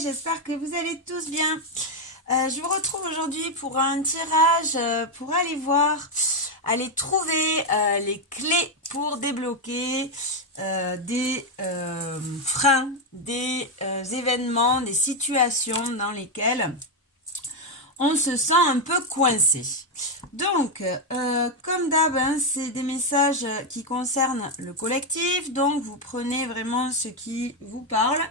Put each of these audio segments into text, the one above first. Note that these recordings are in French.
J'espère que vous allez tous bien. Je vous retrouve aujourd'hui pour un tirage pour aller trouver les clés pour débloquer des freins, des événements, des situations dans lesquelles on se sent un peu coincé. Donc, comme d'hab, hein, c'est des messages qui concernent le collectif, donc vous prenez vraiment ce qui vous parle.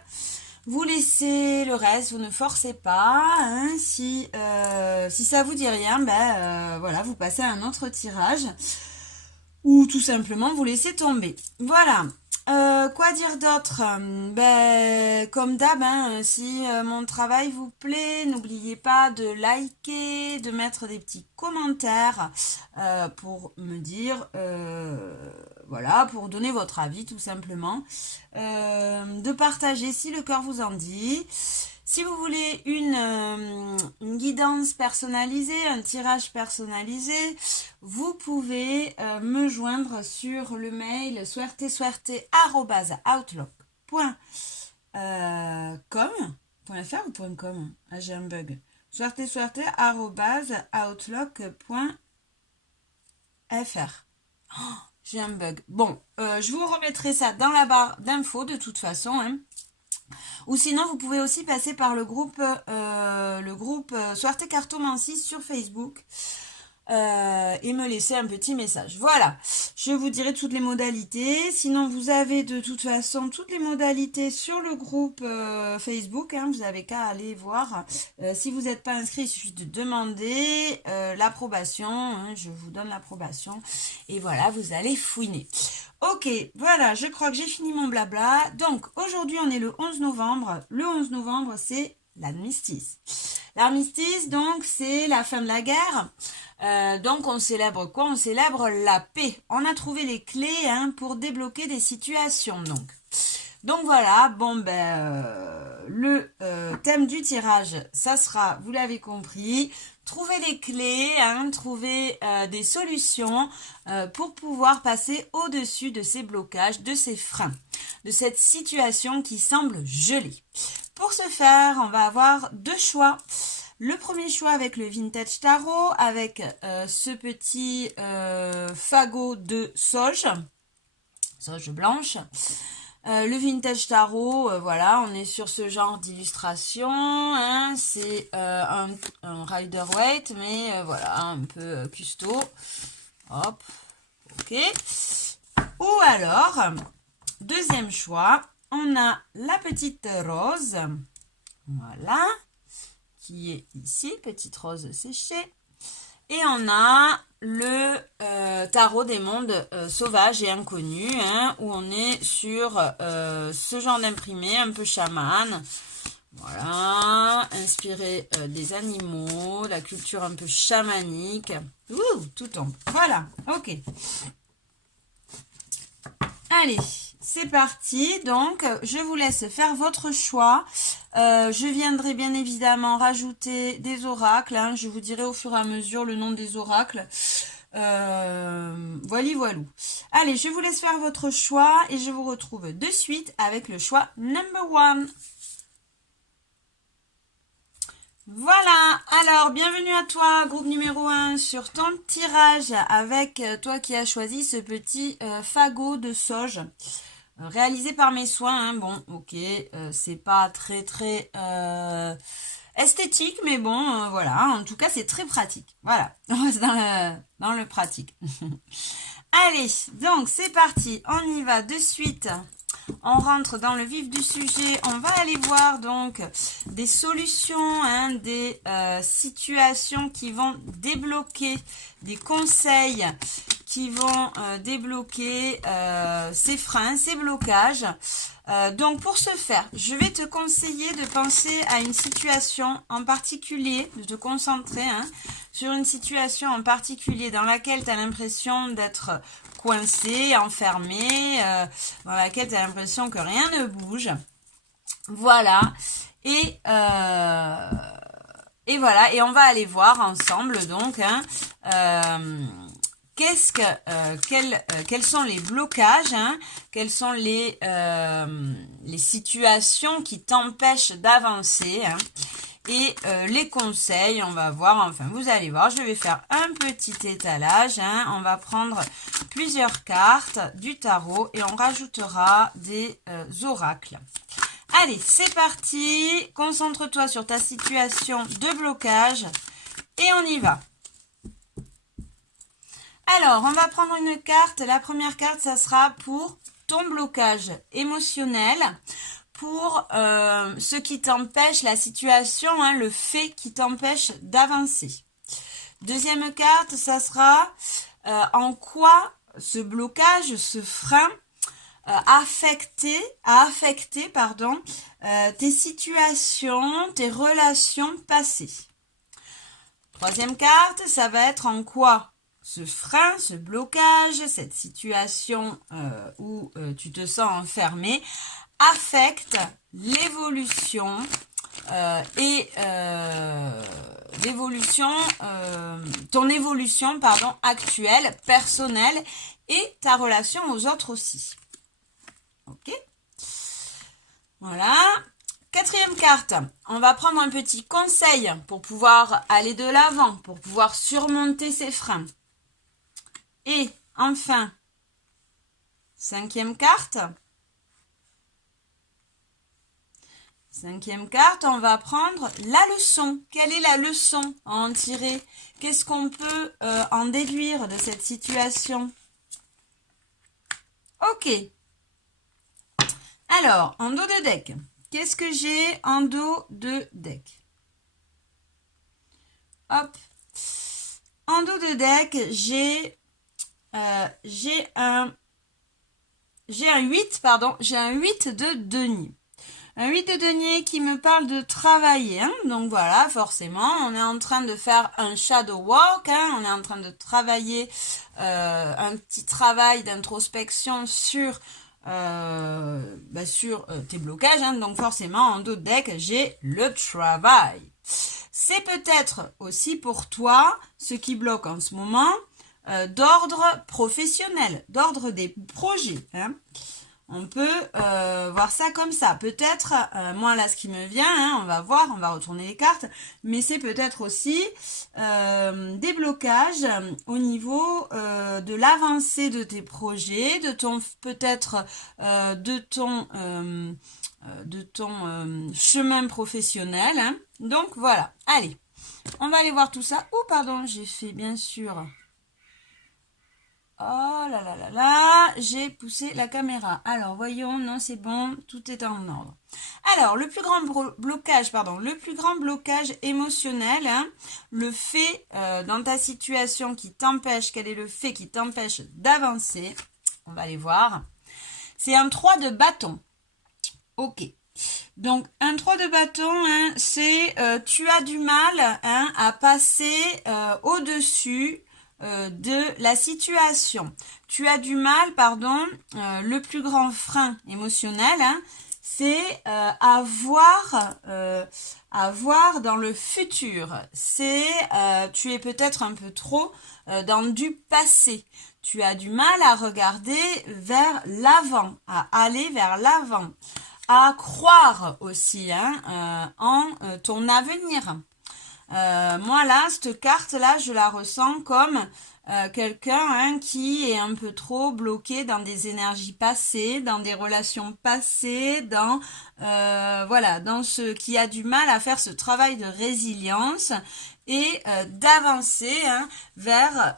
Vous laissez le reste, vous ne forcez pas. Hein, si ça vous dit rien, voilà, vous passez à un autre tirage. Ou tout simplement, vous laissez tomber. Voilà. Quoi dire d'autre? Comme d'hab, hein, si mon travail vous plaît, n'oubliez pas de liker, de mettre des petits commentaires pour me dire, voilà, pour donner votre avis tout simplement, de partager si le cœur vous en dit. Si vous voulez une guidance personnalisée, un tirage personnalisé, vous pouvez me joindre sur le mail suerte.outlook.com.fr ou .com? Ah, j'ai un bug. suerte.outlook.fr. Oh, j'ai un bug. Bon, je vous remettrai ça dans la barre d'infos de toute façon, hein. Ou sinon, vous pouvez aussi passer par le groupe Suerte Cartomancie sur Facebook et me laisser un petit message. Voilà, je vous dirai toutes les modalités. Sinon, vous avez de toute façon toutes les modalités sur le groupe Facebook. Hein, vous n'avez qu'à aller voir. Si vous n'êtes pas inscrit, il suffit de demander l'approbation. Hein, je vous donne l'approbation. Et voilà, vous allez fouiner. Ok, voilà, je crois que j'ai fini mon blabla. Donc, aujourd'hui, on est le 11 novembre. Le 11 novembre, c'est l'armistice. L'armistice, donc, c'est la fin de la guerre. Donc, on célèbre quoi? On célèbre la paix. On a trouvé les clés pour débloquer des situations, donc voilà, bon le thème du tirage, ça sera, vous l'avez compris, trouver des clés, trouver des solutions pour pouvoir passer au-dessus de ces blocages, de ces freins, de cette situation qui semble gelée. Pour ce faire, on va avoir deux choix. Le premier choix avec le Vintage Tarot, avec ce petit fagot de sauge blanche. Le Vintage Tarot, voilà, on est sur ce genre d'illustration, hein, c'est un Rider-Waite, mais voilà, un peu custo. Hop, ok. Ou alors, deuxième choix, on a la petite rose, voilà, qui est ici, petite rose séchée. Et on a le tarot des mondes sauvages et inconnus, où on est sur ce genre d'imprimé un peu chaman. Voilà, inspiré des animaux, la culture un peu chamanique. Ouh, tout tombe. Voilà, ok. Allez, c'est parti. Donc, je vous laisse faire votre choix. Je viendrai bien évidemment rajouter des oracles. Je vous dirai au fur et à mesure le nom des oracles. Voilou. Allez, je vous laisse faire votre choix et je vous retrouve de suite avec le choix number one. Voilà, alors bienvenue à toi, groupe numéro 1 sur ton tirage avec toi qui as choisi ce petit fagot de sauge réalisé par mes soins. Bon, ok, c'est pas très esthétique, mais bon, voilà, en tout cas c'est très pratique. Voilà, on reste dans le pratique. Allez, donc c'est parti, on y va de suite. On rentre dans le vif du sujet, on va aller voir donc des solutions, des situations qui vont débloquer, des conseils qui vont débloquer ces freins, ces blocages. Donc pour ce faire, je vais te conseiller de penser à une situation en particulier, de te concentrer sur une situation en particulier dans laquelle tu as l'impression d'être coincé, enfermé, dans laquelle tu as l'impression que rien ne bouge. Voilà. Et Et voilà, et on va aller voir ensemble donc hein, quels sont les blocages, hein, quelles sont les situations qui t'empêchent d'avancer, hein, et les conseils, on va voir, enfin vous allez voir, je vais faire un petit étalage, hein, on va prendre plusieurs cartes du tarot et on rajoutera des oracles. Allez, c'est parti, concentre-toi sur ta situation de blocage et on y va. Alors, on va prendre une carte. La première carte, ça sera pour ton blocage émotionnel, pour ce qui t'empêche, la situation, hein, le fait qui t'empêche d'avancer. Deuxième carte, ça sera en quoi ce blocage, ce frein, a affecté tes situations, tes relations passées. Troisième carte, ça va être en quoi ce frein, ce blocage, cette situation où tu te sens enfermé affecte l'évolution ton évolution actuelle, personnelle et ta relation aux autres aussi. Ok, voilà. Quatrième carte, on va prendre un petit conseil pour pouvoir aller de l'avant, pour pouvoir surmonter ces freins. Et enfin, cinquième carte, on va prendre la leçon. Quelle est la leçon à en tirer? Qu'est-ce qu'on peut en déduire de cette situation? Ok. Alors, en dos de deck, qu'est-ce que j'ai en dos de deck? Hop. En dos de deck, j'ai un 8 de denier. Un 8 de denier qui me parle de travailler. Hein. Donc voilà, forcément, on est en train de faire un shadow work. Hein. On est en train de travailler un petit travail d'introspection sur tes blocages. Hein. Donc forcément, en dos de deck, j'ai le travail. C'est peut-être aussi pour toi ce qui bloque en ce moment d'ordre professionnel, d'ordre des projets. Hein. On peut voir ça comme ça. Peut-être, moi là ce qui me vient, hein, on va voir, on va retourner les cartes, mais c'est peut-être aussi des blocages au niveau de l'avancée de tes projets, de ton peut-être de ton chemin professionnel. Hein. Donc voilà, allez, on va aller voir tout ça. Oh pardon, j'ai fait bien sûr... Oh là là là là, j'ai poussé la caméra. Alors, voyons, non, c'est bon, tout est en ordre. Alors, le plus grand blocage émotionnel, hein, le fait dans ta situation qui t'empêche, quel est le fait qui t'empêche d'avancer? On va aller voir. C'est un 3 de bâton. Ok. Donc, un 3 de bâton, hein, c'est tu as du mal hein, à passer au-dessus de la situation. Tu as du mal, le plus grand frein émotionnel, hein, c'est à voir dans le futur. C'est tu es peut-être un peu trop dans du passé. Tu as du mal à regarder vers l'avant, à aller vers l'avant, à croire aussi hein, en ton avenir. Moi là, cette carte là, je la ressens comme quelqu'un hein, qui est un peu trop bloqué dans des énergies passées, dans des relations passées, dans dans ce qui a du mal à faire ce travail de résilience et d'avancer hein, vers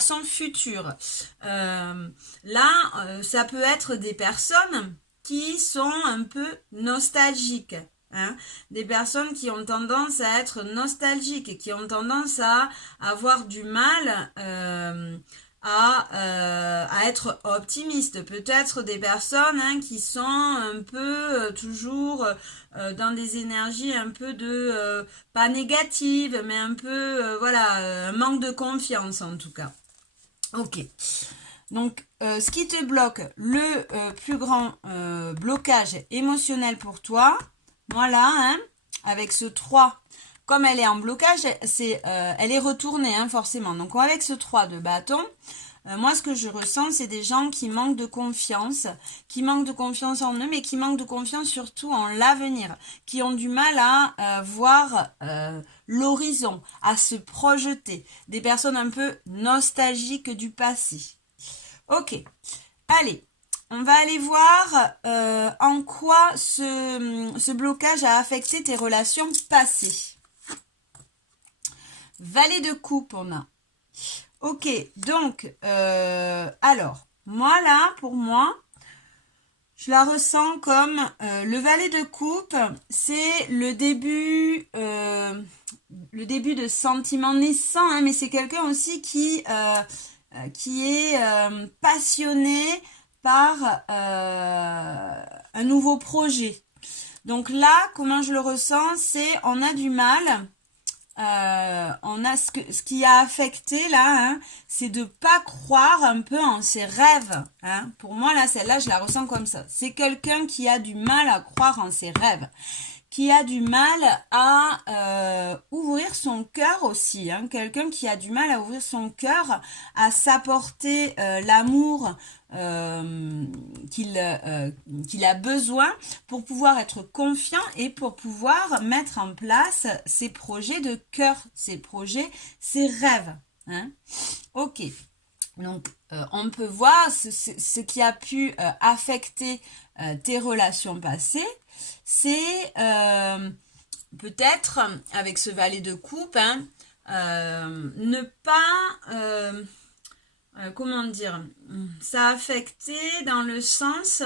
son futur. Ça peut être des personnes qui sont un peu nostalgiques. Hein, des personnes qui ont tendance à être nostalgiques, qui ont tendance à avoir du mal à être optimistes. Peut-être des personnes hein, qui sont un peu toujours dans des énergies un peu de pas négatives, mais un peu un manque de confiance en tout cas. Ok. Donc, ce qui te bloque, le plus grand blocage émotionnel pour toi, voilà, hein, avec ce 3 comme elle est en blocage, elle est retournée, hein, forcément. Donc avec ce 3 de bâton, moi ce que je ressens, c'est des gens qui manquent de confiance en eux, mais qui manquent de confiance surtout en l'avenir, qui ont du mal à voir l'horizon, à se projeter. Des personnes un peu nostalgiques du passé. Ok, allez. On va aller voir en quoi ce blocage a affecté tes relations passées. Valet de coupe, on a. Ok, donc, alors, moi là, pour moi, je la ressens comme le valet de coupe, c'est le début de sentiments naissants, hein, mais c'est quelqu'un aussi qui est passionné par un nouveau projet. Donc là, comment je le ressens, c'est on a du mal, on a ce qui a affecté là, hein, c'est de pas croire un peu en ses rêves. Hein. Pour moi là, celle-là, je la ressens comme ça. C'est quelqu'un qui a du mal à croire en ses rêves, qui a du mal à ouvrir son cœur aussi. Hein. Quelqu'un qui a du mal à ouvrir son cœur, à s'apporter l'amour qu'il a besoin pour pouvoir être confiant et pour pouvoir mettre en place ses projets de cœur, ses projets, ses rêves. Hein. Ok. Donc, on peut voir ce qui a pu affecter tes relations passées. C'est peut-être, avec ce valet de coupe, hein, ne pas, comment dire, ça a affecté dans le sens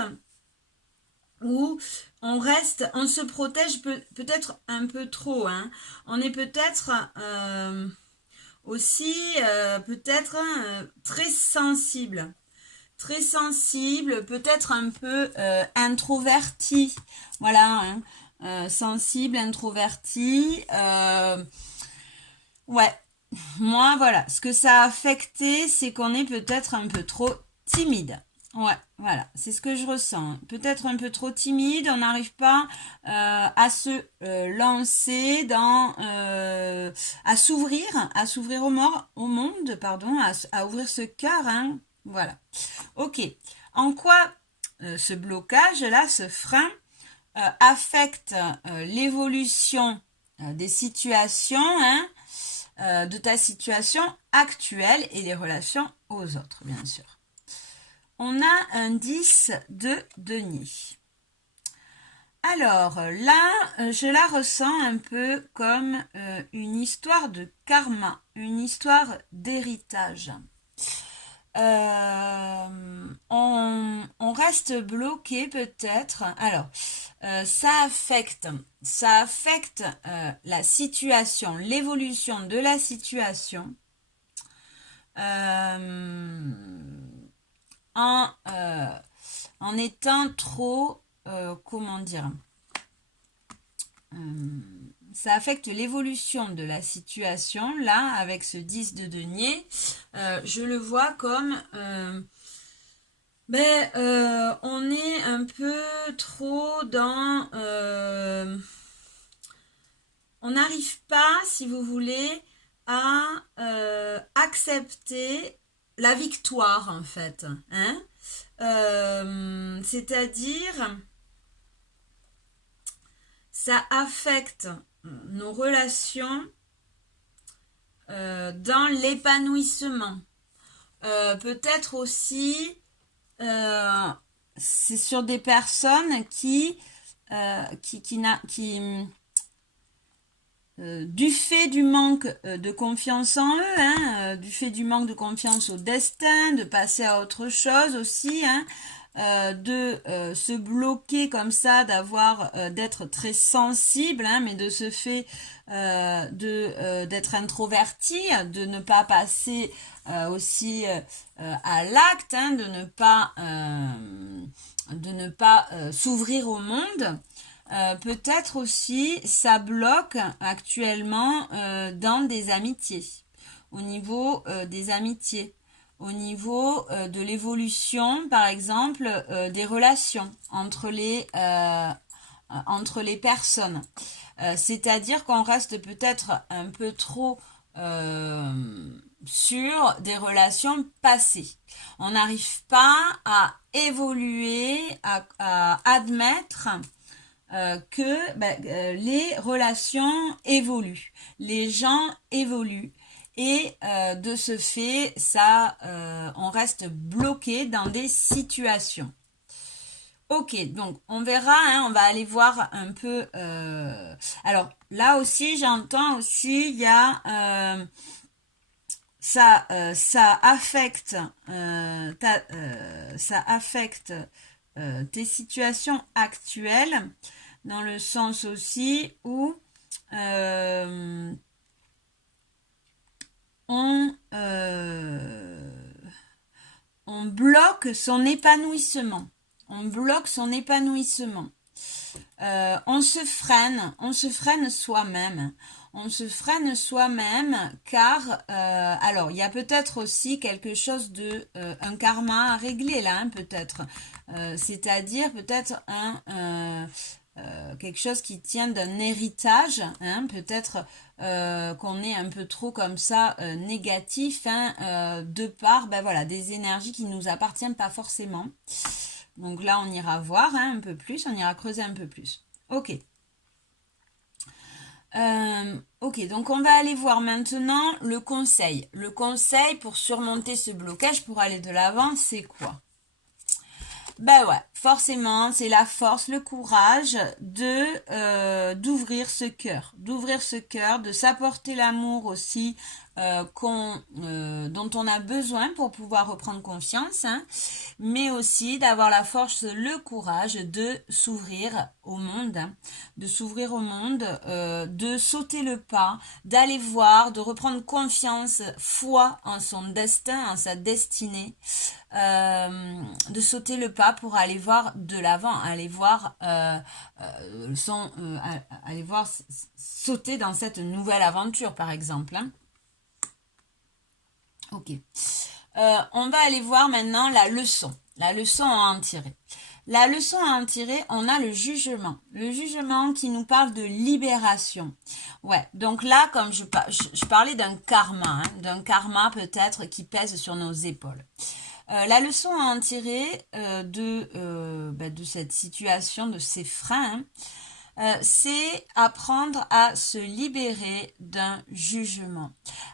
où on se protège peut-être un peu trop. Hein. On est peut-être aussi, peut-être très sensible. Très sensible, peut-être un peu introverti. Voilà, hein. Sensible, introverti. Ouais, moi, voilà. Ce que ça a affecté, c'est qu'on est peut-être un peu trop timide. Ouais, voilà, c'est ce que je ressens. Peut-être un peu trop timide, on n'arrive pas à se lancer à s'ouvrir au monde, pardon, à ouvrir ce cœur, hein. Voilà. Ok. En quoi ce blocage-là, ce frein, affecte l'évolution des situations, hein, de ta situation actuelle et des relations aux autres, bien sûr. On a un 10 de denier. Alors là, je la ressens un peu comme une histoire de karma, une histoire d'héritage. On reste bloqué peut-être. Alors, ça affecte la situation, l'évolution de la situation en étant trop, comment dire, ça affecte l'évolution de la situation, là, avec ce 10 de denier, je le vois comme, on est un peu trop dans, on n'arrive pas, si vous voulez, à accepter la victoire, en fait, hein. C'est-à-dire, ça affecte nos relations dans l'épanouissement. Peut-être aussi, c'est sur des personnes du fait du manque de confiance en eux, hein, du fait du manque de confiance au destin, de passer à autre chose aussi, hein, de se bloquer comme ça, d'être très sensible, hein, mais de ce fait d'être introverti, de ne pas passer aussi à l'acte, hein, de ne pas s'ouvrir au monde. Peut-être aussi ça bloque actuellement dans des amitiés, au niveau des amitiés, au niveau de l'évolution, par exemple, des relations entre les personnes. C'est-à-dire qu'on reste peut-être un peu trop sur des relations passées. On n'arrive pas à évoluer, à admettre que les relations évoluent, les gens évoluent. Et de ce fait, on reste bloqué dans des situations. Ok, donc on verra, hein, on va aller voir un peu. Alors là aussi, j'entends aussi, il y a ça affecte, ça affecte tes situations actuelles, dans le sens aussi où on bloque son épanouissement. On bloque son épanouissement. On se freine soi-même. On se freine soi-même car, alors, il y a peut-être aussi quelque chose de, un karma à régler là, hein, peut-être. C'est-à-dire peut-être quelque chose qui tient d'un héritage, hein, peut-être qu'on est un peu trop comme ça négatif, hein, de par voilà, des énergies qui ne nous appartiennent pas forcément. Donc là, on ira voir hein, un peu plus, on ira creuser un peu plus. Ok. Ok, donc on va aller voir maintenant le conseil. Le conseil pour surmonter ce blocage, pour aller de l'avant, c'est quoi? Ben ouais, forcément, c'est la force, le courage d'ouvrir ce cœur, de s'apporter l'amour aussi dont on a besoin pour pouvoir reprendre confiance, hein, mais aussi d'avoir la force, le courage de s'ouvrir au monde, hein, de s'ouvrir au monde, de sauter le pas, d'aller voir, de reprendre confiance, foi en son destin, en sa destinée. De sauter le pas pour aller voir de l'avant, aller voir sauter dans cette nouvelle aventure par exemple. Hein. Ok. On va aller voir maintenant la leçon à en tirer. La leçon à en tirer, on a le jugement qui nous parle de libération. Ouais, donc là, comme je parlais d'un karma peut-être qui pèse sur nos épaules. La leçon à en tirer de cette situation, de ces freins, c'est apprendre à se libérer d'un jugement,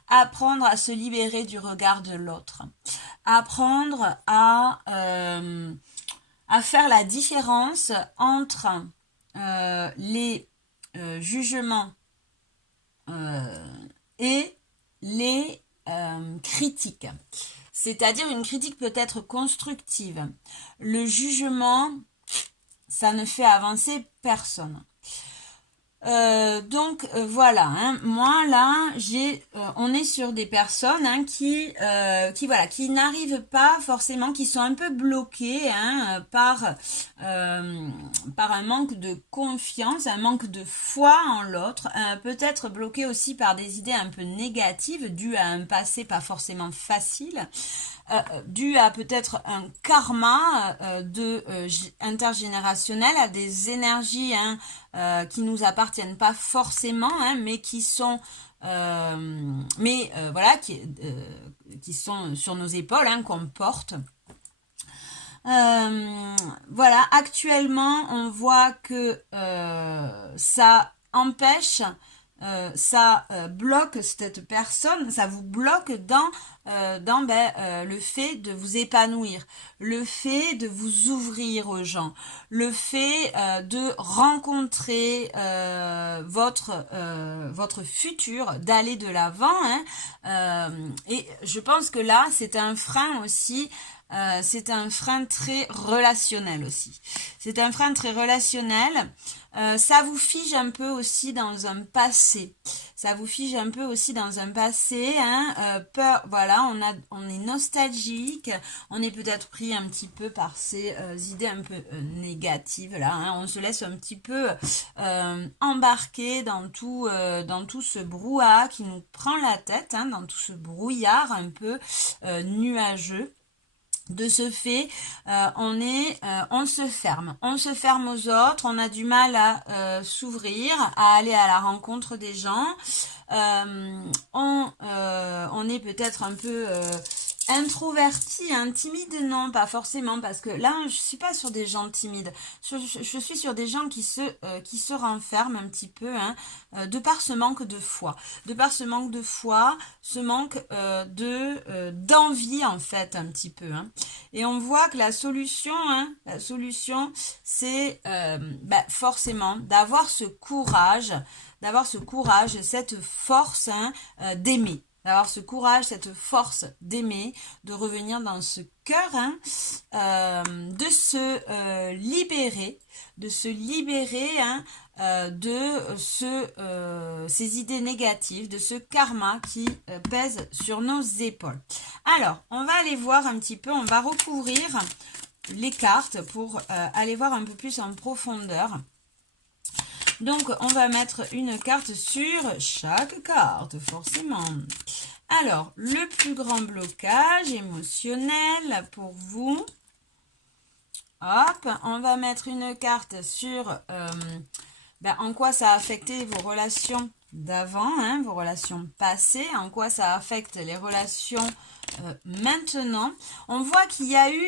apprendre à se libérer du regard de l'autre, apprendre à faire la différence entre les jugements et les critiques. C'est-à-dire une critique peut être constructive. Le jugement, ça ne fait avancer personne. Voilà, hein, moi là, on est sur des personnes hein, qui n'arrivent pas forcément, qui sont un peu bloquées hein, par un manque de confiance, un manque de foi en l'autre, peut-être bloquées aussi par des idées un peu négatives dues à un passé pas forcément facile. Dû à peut-être un karma intergénérationnel, à des énergies hein, qui nous appartiennent pas forcément, hein, mais qui sont qui sont sur nos épaules, hein, qu'on porte. Voilà, actuellement, on voit que ça empêche, ça bloque cette personne, ça vous bloque dans le fait de vous épanouir, le fait de vous ouvrir aux gens, le fait de rencontrer votre futur, d'aller de l'avant, hein, et je pense que là, c'est un frein aussi. C'est un frein très relationnel aussi. C'est un frein très relationnel. Ça vous fige un peu aussi dans un passé. Ça vous fige un peu aussi dans un passé. Hein, voilà, on est nostalgique. On est peut-être pris un petit peu par ces idées un peu négatives là. Hein, on se laisse un petit peu embarquer dans tout ce brouhaha qui nous prend la tête, hein, dans tout ce brouillard un peu nuageux. De ce fait, on se ferme aux autres, on a du mal à s'ouvrir, à aller à la rencontre des gens. On est peut-être un peu introverti, hein, timide, non, pas forcément, parce que là, je suis pas sur des gens timides. Je suis sur des gens qui se renferment un petit peu, hein, de par ce manque de foi. De par ce manque de foi, ce manque d'envie, en fait, un petit peu. Hein. Et on voit que la solution, c'est forcément d'avoir ce courage, cette force, hein, d'aimer. D'avoir ce courage, cette force d'aimer, de revenir dans ce cœur, hein, de se libérer, hein, ces idées négatives, de ce karma qui pèse sur nos épaules. Alors, on va aller voir un petit peu, on va recouvrir les cartes pour aller voir un peu plus en profondeur. Donc, on va mettre une carte sur chaque carte, forcément. Alors, le plus grand blocage émotionnel pour vous. Hop, on va mettre une carte sur en quoi ça a affecté vos relations d'avant, hein, vos relations passées, en quoi ça affecte les relations maintenant. On voit qu'il y a eu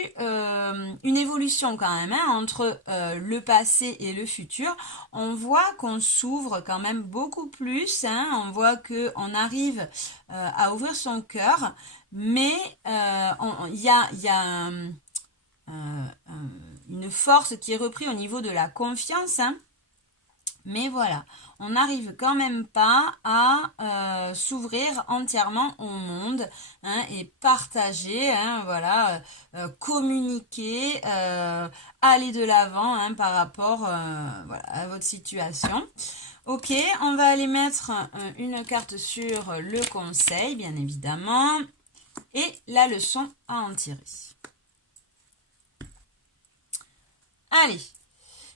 une évolution quand même, hein, entre le passé et le futur. On voit qu'on s'ouvre quand même beaucoup plus, hein, on voit qu'on arrive à ouvrir son cœur, mais il y a une force qui est reprise au niveau de la confiance, hein. Mais voilà, on n'arrive quand même pas à s'ouvrir entièrement au monde, hein, et partager, hein, voilà, communiquer, aller de l'avant, hein, par rapport voilà, à votre situation. Ok, on va aller mettre une carte sur le conseil, bien évidemment, et la leçon à en tirer. Allez.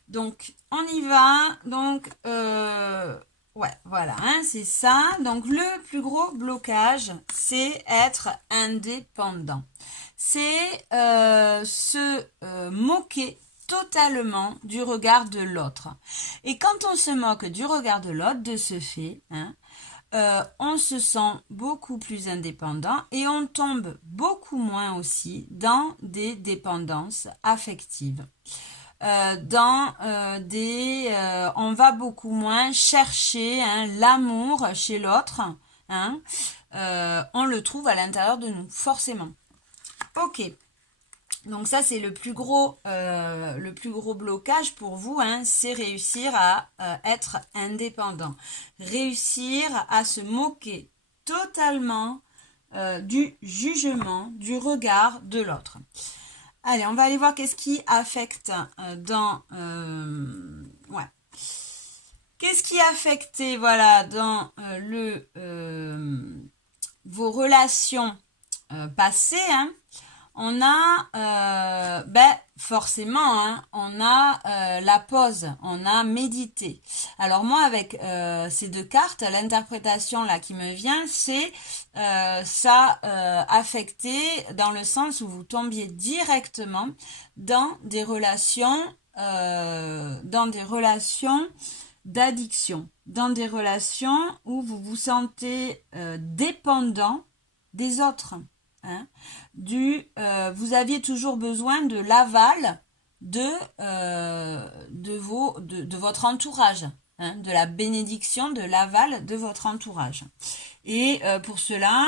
Donc, on y va. Donc, ouais, voilà, hein, c'est ça. Donc, le plus gros blocage, c'est être indépendant. C'est se moquer totalement du regard de l'autre. Et quand on se moque du regard de l'autre, de ce fait, hein, on se sent beaucoup plus indépendant et on tombe beaucoup moins aussi dans des dépendances affectives. On va beaucoup moins chercher, hein, l'amour chez l'autre, hein, on le trouve à l'intérieur de nous, forcément. Ok, donc ça c'est le plus gros blocage pour vous, hein, c'est réussir à être indépendant, réussir à se moquer totalement du jugement, du regard de l'autre. Allez, on va aller voir qu'est-ce qui affecte ouais. Qu'est-ce qui a affecté, voilà, dans vos relations passées, hein. On a, forcément, hein, on a la pause, on a médité. Alors moi, avec ces deux cartes, l'interprétation là qui me vient, c'est ça affecté dans le sens où vous tombiez directement dans des relations d'addiction, dans des relations où vous vous sentez dépendant des autres. Hein, vous aviez toujours besoin de l'aval de votre entourage, hein, de la bénédiction, de l'aval de votre entourage. Et pour cela,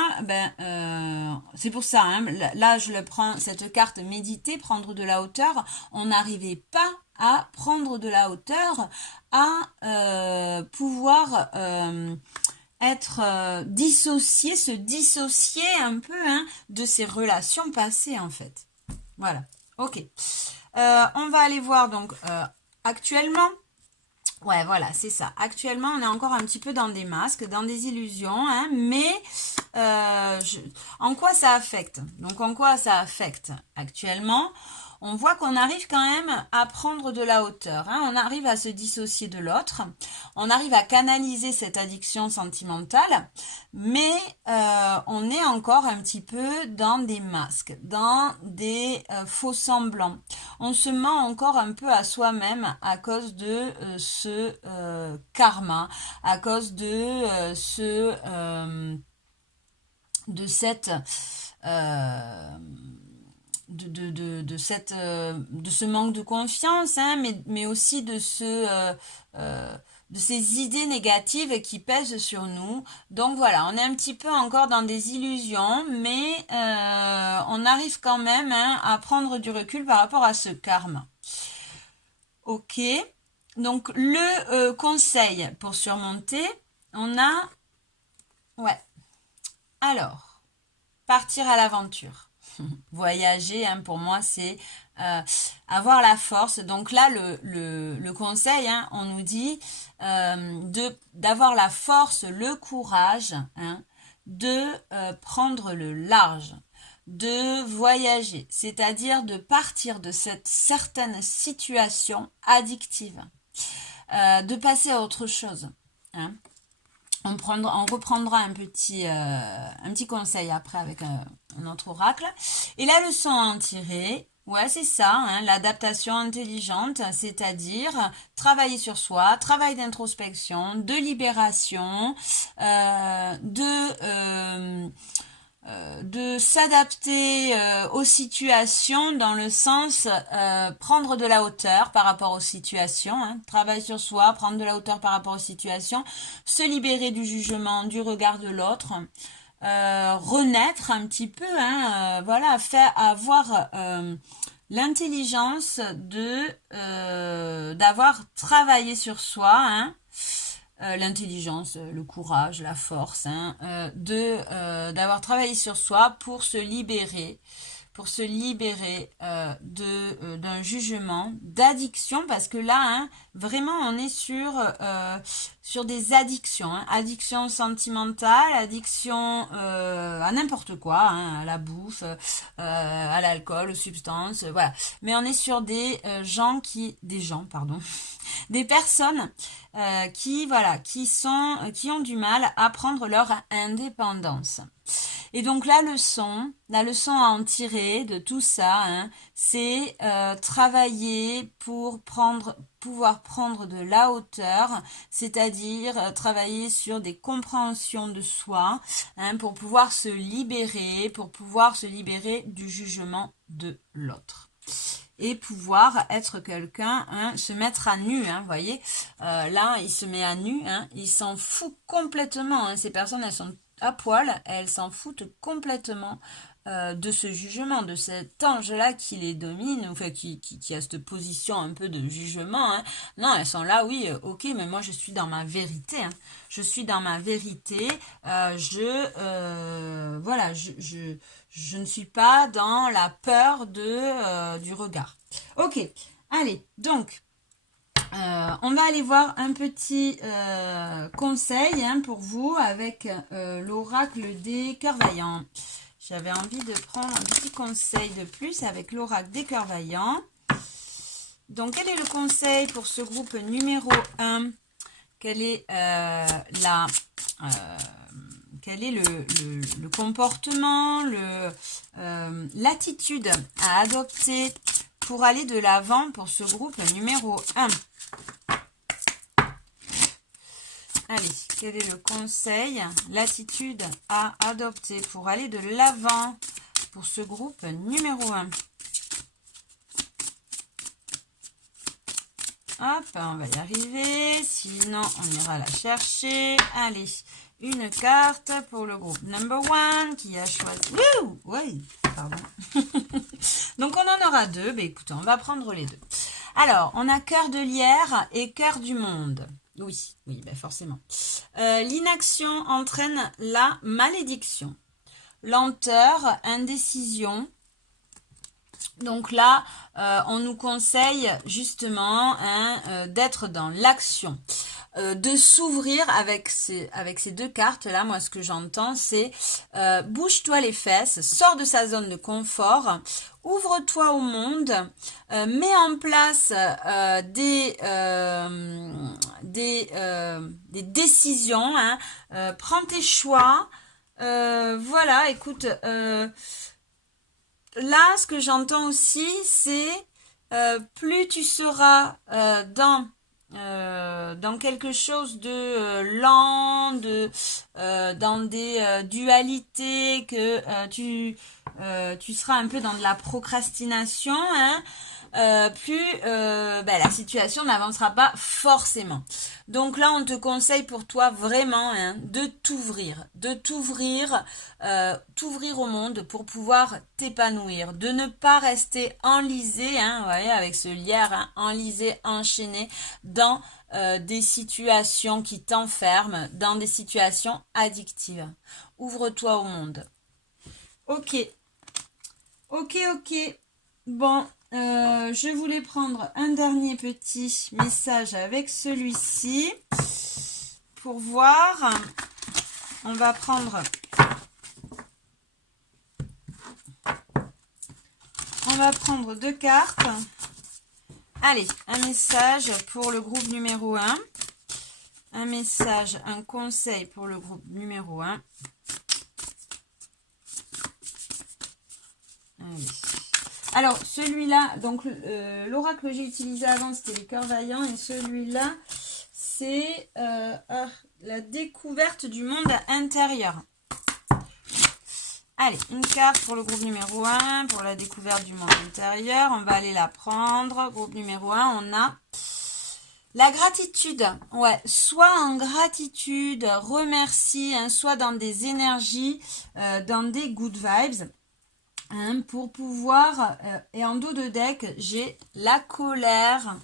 c'est pour ça, hein, là je le prends, cette carte méditer, prendre de la hauteur, on n'arrivait pas à prendre de la hauteur, à pouvoir être se dissocier un peu, hein, de ces relations passées en fait. Voilà, ok. On va aller voir donc actuellement. Ouais, voilà, c'est ça. Actuellement, on est encore un petit peu dans des masques, dans des illusions, hein, mais en quoi ça affecte? Donc, en quoi ça affecte actuellement? on voit qu'on arrive quand même à prendre de la hauteur, hein. On arrive à se dissocier de l'autre, on arrive à canaliser cette addiction sentimentale, mais on est encore un petit peu dans des masques, dans des faux semblants. On se ment encore un peu à soi-même à cause de ce karma, à cause de cette de ce manque de confiance, hein, mais aussi de ces idées négatives qui pèsent sur nous. Donc voilà, on est un petit peu encore dans des illusions, mais on arrive quand même, hein, à prendre du recul par rapport à ce karma. Ok, donc le conseil pour surmonter, on a, ouais, alors, partir à l'aventure. Voyager, hein, pour moi, c'est avoir la force. Donc là, le conseil, hein, on nous dit d'avoir la force, le courage, hein, de prendre le large, de voyager, c'est-à-dire de partir de cette certaine situation addictive, de passer à autre chose, hein. On reprendra un petit conseil après avec un autre oracle. Et la leçon à en tirer, ouais, c'est ça, hein, l'adaptation intelligente, c'est-à-dire travailler sur soi, travail d'introspection, de libération, de s'adapter aux situations dans le sens prendre de la hauteur par rapport aux situations, hein, travail sur soi, prendre de la hauteur par rapport aux situations, se libérer du jugement, du regard de l'autre, renaître un petit peu, hein, voilà, avoir l'intelligence d'avoir travaillé sur soi, hein, l'intelligence, le courage, la force, hein, d'avoir travaillé sur soi pour se libérer d'un jugement, d'addiction, parce que là, hein, vraiment, on est sur des addictions, hein, addiction sentimentale, addiction à n'importe quoi, hein, à la bouffe, à l'alcool, aux substances, voilà. Mais on est sur des des personnes qui ont du mal à prendre leur indépendance. Et donc la leçon à en tirer de tout ça, hein, c'est travailler pour pouvoir prendre de la hauteur, c'est-à-dire travailler sur des compréhensions de soi, hein, pour pouvoir se libérer du jugement de l'autre. Et pouvoir être quelqu'un, hein, se mettre à nu, hein, vous voyez, là il se met à nu, hein, il s'en fout complètement, hein, ces personnes elles sont à poil, elles s'en foutent complètement de ce jugement, de cet ange-là qui les domine, enfin qui a cette position un peu de jugement, hein. Non, elles sont là, oui, ok, mais moi je suis dans ma vérité, hein. Je suis dans ma vérité, je ne suis pas dans la peur du regard. Ok, allez, donc, on va aller voir un petit conseil, hein, pour vous avec l'oracle des cœurs vaillants. J'avais envie de prendre un petit conseil de plus avec l'oracle des cœurs vaillants. Donc, quel est le conseil pour ce groupe numéro 1? Quel est le comportement, l'attitude à adopter pour aller de l'avant pour ce groupe numéro 1? Allez, quel est le conseil, l'attitude à adopter pour aller de l'avant pour ce groupe numéro 1? Hop, on va y arriver, sinon on ira la chercher. Allez, une carte pour le groupe number 1 qui a choisi... Wouh, oui, pardon. Donc on en aura deux, mais écoutez, on va prendre les deux. Alors, on a cœur de lierre et cœur du monde. Oui, ben forcément. L'inaction entraîne la malédiction. Lenteur, indécision. Donc là, on nous conseille justement, hein, d'être dans l'action. de s'ouvrir avec ces deux cartes là. Moi ce que j'entends c'est bouge-toi les fesses, sors de sa zone de confort, ouvre-toi au monde, mets en place des décisions, hein, prends tes choix. Voilà, écoute, là ce que j'entends aussi c'est plus tu seras dans quelque chose de lent, dans des dualités, que tu seras un peu dans de la procrastination, hein, plus la situation n'avancera pas forcément. Donc là, on te conseille pour toi vraiment, hein, de t'ouvrir, t'ouvrir au monde pour pouvoir t'épanouir, de ne pas rester enlisé, hein, vous voyez, avec ce lierre, hein, enlisé, enchaîné dans des situations qui t'enferment, dans des situations addictives. Ouvre-toi au monde. Ok. Bon, je voulais prendre un dernier petit message avec celui-ci pour voir. On va prendre deux cartes. Allez, un message pour le groupe numéro 1. Un message, un conseil pour le groupe numéro 1. Allez. Alors, celui-là, donc l'oracle que j'ai utilisé avant, c'était les cœurs vaillants. Et celui-là, c'est la découverte du monde intérieur. Allez, une carte pour le groupe numéro 1, pour la découverte du monde intérieur. On va aller la prendre. Groupe numéro 1, on a la gratitude. Ouais, soit en gratitude, remercie, hein, soit dans des énergies, dans des good vibes. Hein, pour pouvoir, et en dos de deck, j'ai la colère,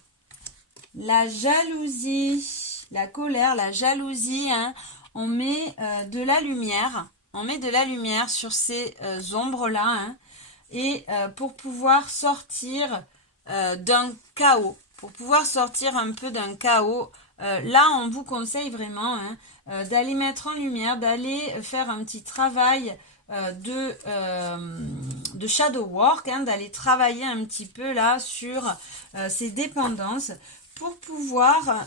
la jalousie, la colère, la jalousie, hein, on met de la lumière. On met de la lumière sur ces ombres-là, hein, et pour pouvoir sortir d'un chaos, pour pouvoir sortir un peu d'un chaos, là on vous conseille vraiment, hein, d'aller mettre en lumière, d'aller faire un petit travail de shadow work, hein, d'aller travailler un petit peu là sur ces dépendances, pour pouvoir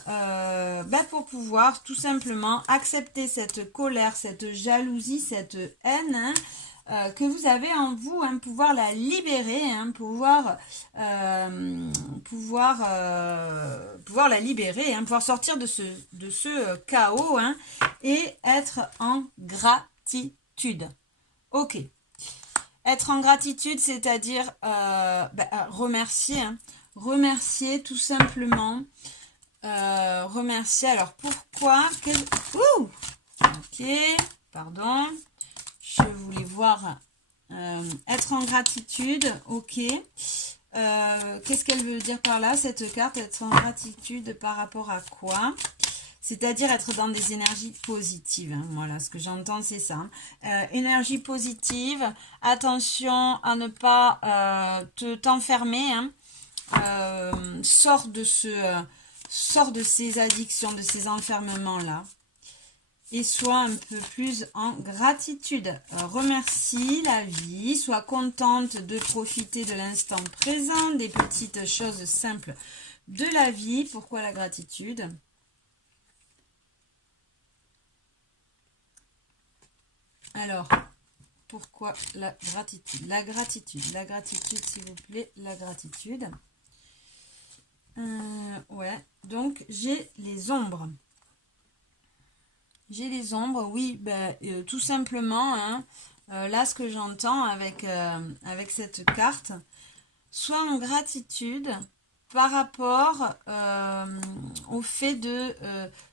tout simplement accepter cette colère, cette jalousie, cette haine, hein, que vous avez en vous, hein, pouvoir la libérer, hein, pouvoir la libérer, hein, pouvoir sortir de ce chaos, hein, et être en gratitude. Ok. Être en gratitude, c'est-à-dire remercier, hein. Remercier tout simplement. Remercier. Alors pourquoi Ok, pardon. Je voulais voir être en gratitude. Ok. Qu'est-ce qu'elle veut dire par là, cette carte? Être en gratitude par rapport à quoi? C'est-à-dire être dans des énergies positives. Hein. Voilà, ce que j'entends, c'est ça. Énergie positive. Attention à ne pas t'enfermer. Hein. Sors de ces addictions, de ces enfermements-là. Et sois un peu plus en gratitude. Remercie la vie. Sois contente de profiter de l'instant présent, des petites choses simples de la vie. Pourquoi la gratitude ? Alors, pourquoi la gratitude? La gratitude, s'il vous plaît, la gratitude. Ouais, donc j'ai les ombres. J'ai les ombres, oui, tout simplement, hein, là ce que j'entends avec cette carte, soit en gratitude par rapport au fait de,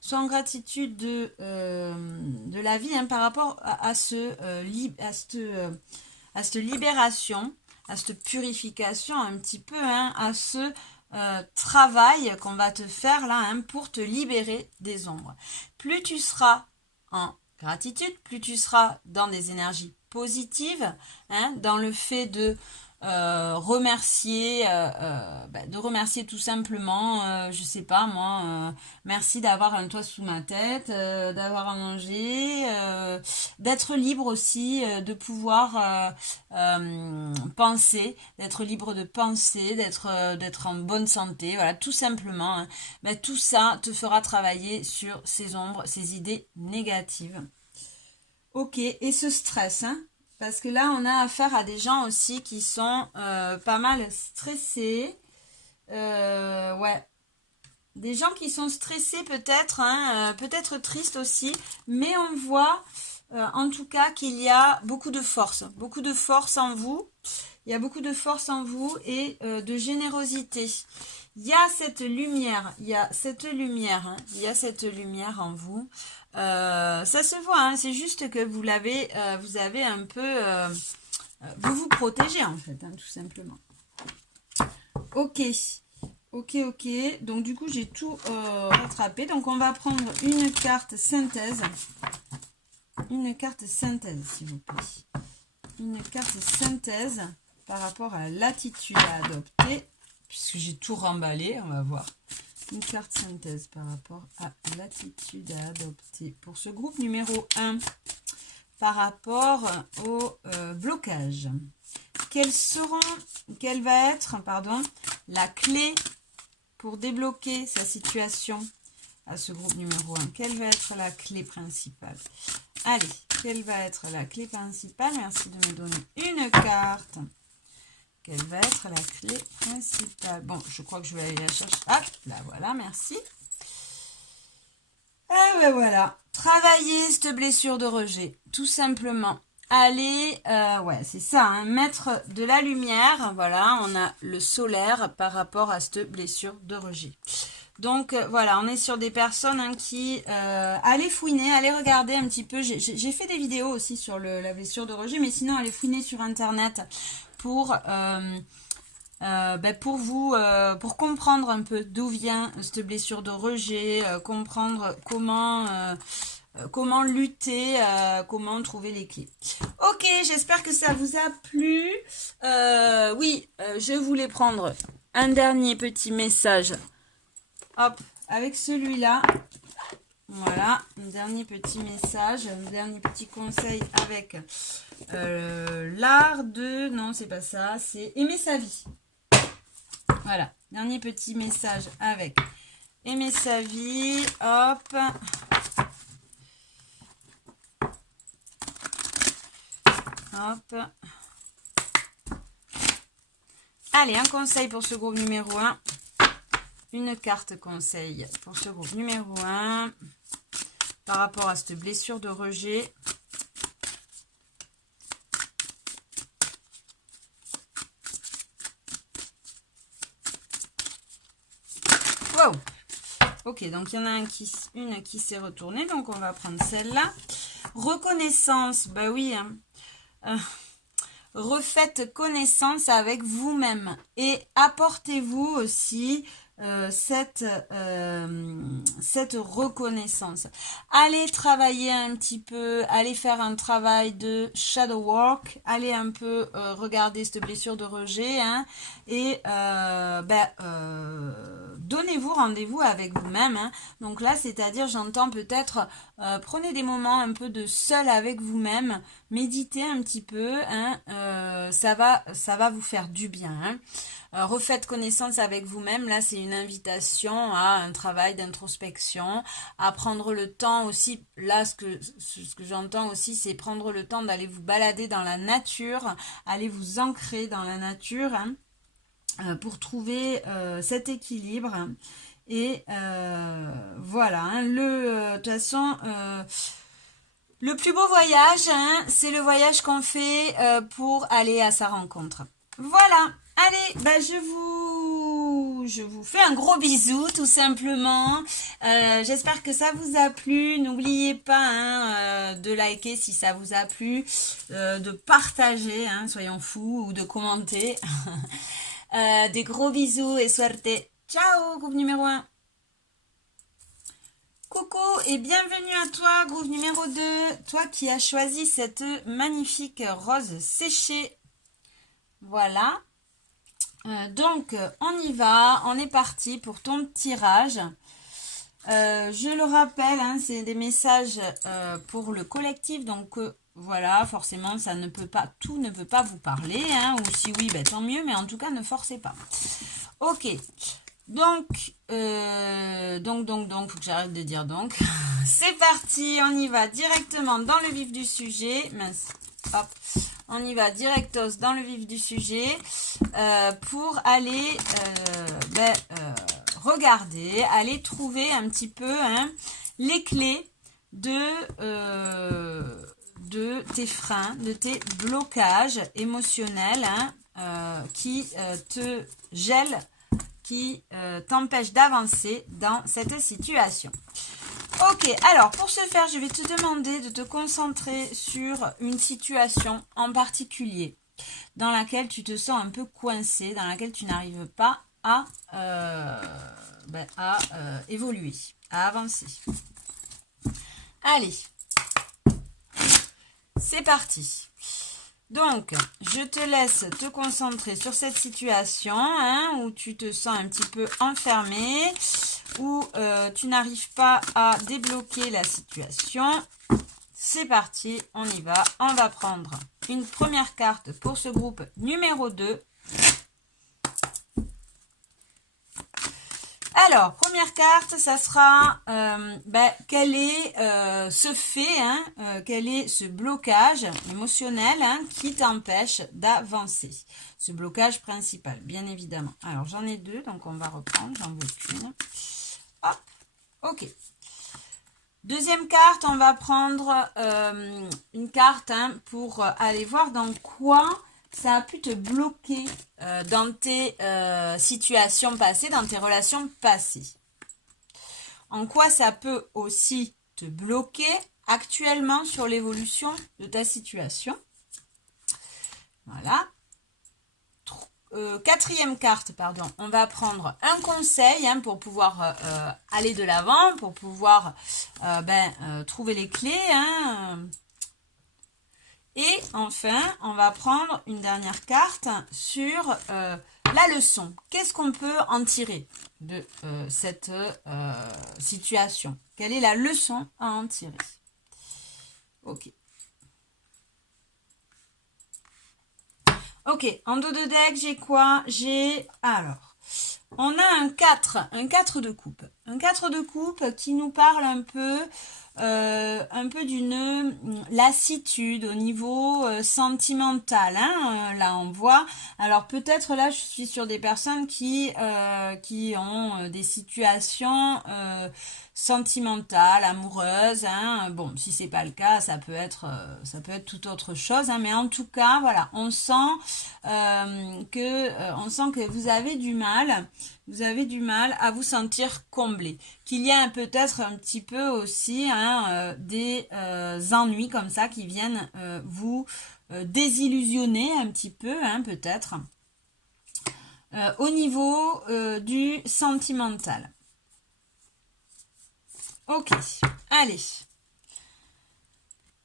soit en gratitude de la vie, hein, par rapport à cette libération, à cette purification un petit peu, hein, à ce travail qu'on va te faire là, hein, pour te libérer des ombres. Plus tu seras en gratitude, plus tu seras dans des énergies positives, hein, dans le fait de remercier, de remercier tout simplement, je sais pas moi, merci d'avoir un toit sous ma tête, d'avoir à manger, d'être libre aussi, de pouvoir penser, d'être libre de penser, d'être en bonne santé, voilà, tout simplement, hein. Tout ça te fera travailler sur ces ombres, ces idées négatives. Ok, et ce stress, hein, parce que là, on a affaire à des gens aussi qui sont pas mal stressés. Ouais, des gens qui sont stressés peut-être, hein, peut-être tristes aussi, mais on voit en tout cas qu'il y a beaucoup de force en vous. Il y a beaucoup de force en vous et de générosité. Il y a cette lumière, il y a cette lumière, hein, il y a cette lumière en vous. Ça se voit, hein, c'est juste que vous avez un peu, vous vous protégez en fait, hein, tout simplement. Ok, ok. Donc du coup j'ai tout rattrapé. Donc on va prendre une carte synthèse. Une carte synthèse, s'il vous plaît. Une carte synthèse par rapport à l'attitude à adopter. Puisque j'ai tout remballé, on va voir. Une carte synthèse par rapport à l'attitude à adopter pour ce groupe numéro 1 par rapport au blocage. Quelle va être la clé pour débloquer sa situation à ce groupe numéro 1? Quelle va être la clé principale? Allez, quelle va être la clé principale? Merci de me donner une carte. Quelle va être la clé principale? Bon, je crois que je vais aller la chercher. Hop, là, voilà, merci. Ah ouais, voilà. Travailler cette blessure de rejet, tout simplement. Allez, ouais, c'est ça, hein, mettre de la lumière. Voilà, on a le solaire par rapport à cette blessure de rejet. Donc voilà, on est sur des personnes hein, qui allez fouiner, allez regarder un petit peu. J'ai fait des vidéos aussi sur la blessure de rejet, mais sinon allez fouiner sur internet pour pour comprendre un peu d'où vient cette blessure de rejet, comprendre comment lutter, comment trouver les clés. Ok, j'espère que ça vous a plu. Oui, je voulais prendre un dernier petit message. Hop, avec celui-là. Voilà, un dernier petit message, un dernier petit conseil avec l'art de... Non, c'est pas ça, c'est aimer sa vie. Voilà, dernier petit message avec aimer sa vie. Hop. Hop. Allez, un conseil pour ce groupe numéro 1. Une carte conseil pour ce groupe numéro 1 par rapport à cette blessure de rejet. Wow. Ok, donc il y en a une qui s'est retournée, donc on va prendre celle-là. Reconnaissance, bah oui, hein. Refaites connaissance avec vous-même et apportez-vous aussi cette reconnaissance. Allez travailler un petit peu, allez faire un travail de shadow work, allez un peu regarder cette blessure de rejet hein, et donnez-vous rendez-vous avec vous-même. Hein. Donc là, c'est-à-dire, j'entends peut-être, prenez des moments un peu de seul avec vous-même, méditez un petit peu, hein, ça va vous faire du bien. Hein. Refaites connaissance avec vous-même, là c'est une invitation à un travail d'introspection, à prendre le temps aussi, là ce que j'entends aussi c'est prendre le temps d'aller vous balader dans la nature, aller vous ancrer dans la nature hein, pour trouver cet équilibre et voilà, hein, de toute façon le plus beau voyage, hein, c'est le voyage qu'on fait pour aller à sa rencontre. Voilà, allez, bah je vous fais un gros bisou tout simplement. J'espère que ça vous a plu. N'oubliez pas hein, de liker si ça vous a plu, de partager, hein, soyons fous, ou de commenter. Des gros bisous et suerte. Ciao, groupe numéro 1. Coucou et bienvenue à toi, groupe numéro 2. Toi qui as choisi cette magnifique rose séchée. Voilà. Donc, on y va. On est parti pour ton tirage. Je le rappelle, hein, c'est des messages pour le collectif. Donc, voilà, forcément, ça ne peut pas, tout ne peut pas vous parler. Hein, ou si oui, ben, tant mieux. Mais en tout cas, ne forcez pas. Ok. Donc, faut que j'arrête de dire donc. C'est parti, on y va directement dans le vif du sujet. Mince, hop, on y va directos dans le vif du sujet pour aller regarder, aller trouver un petit peu les clés de tes freins, de tes blocages émotionnels qui te gèlent, qui t'empêche d'avancer dans cette situation. Ok, alors pour ce faire, je vais te demander de te concentrer sur une situation en particulier dans laquelle tu te sens un peu coincé, dans laquelle tu n'arrives pas à évoluer, à avancer. Allez, c'est parti. Donc, je te laisse te concentrer sur cette situation où tu te sens un petit peu enfermé, où tu n'arrives pas à débloquer la situation. C'est parti, on y va. On va prendre une première carte pour ce groupe numéro 2. Alors, première carte, ça sera quel est ce fait, quel est ce blocage émotionnel qui t'empêche d'avancer. Ce blocage principal, bien évidemment. Alors, j'en ai deux, donc on va reprendre, j'en veux qu'une. Hop, ok. Deuxième carte, on va prendre une carte pour aller voir dans quoi ça a pu te bloquer dans tes situations passées, dans tes relations passées. En quoi ça peut aussi te bloquer actuellement sur l'évolution de ta situation. Voilà. Quatrième carte, pardon, on va prendre un conseil pour pouvoir aller de l'avant, pour pouvoir trouver les clés. Et enfin, on va prendre une dernière carte sur la leçon. Qu'est-ce qu'on peut en tirer de cette situation? Quelle est la leçon à en tirer? Ok. Ok, en dos de deck, j'ai quoi? J'ai... Alors, on a un 4 de coupe. Un 4 de coupe qui nous parle un peu d'une lassitude au niveau sentimental. Là, on voit. Alors, peut-être là, je suis sur des personnes qui ont des situations sentimentales, amoureuses. Bon, si c'est pas le cas, ça peut être tout autre chose. Mais en tout cas, voilà, on sent que vous avez du mal. Vous avez du mal à vous sentir comblé. Qu'il y a peut-être un petit peu aussi des ennuis comme ça qui viennent vous désillusionner un petit peu, peut-être, au niveau du sentimental. Ok, allez.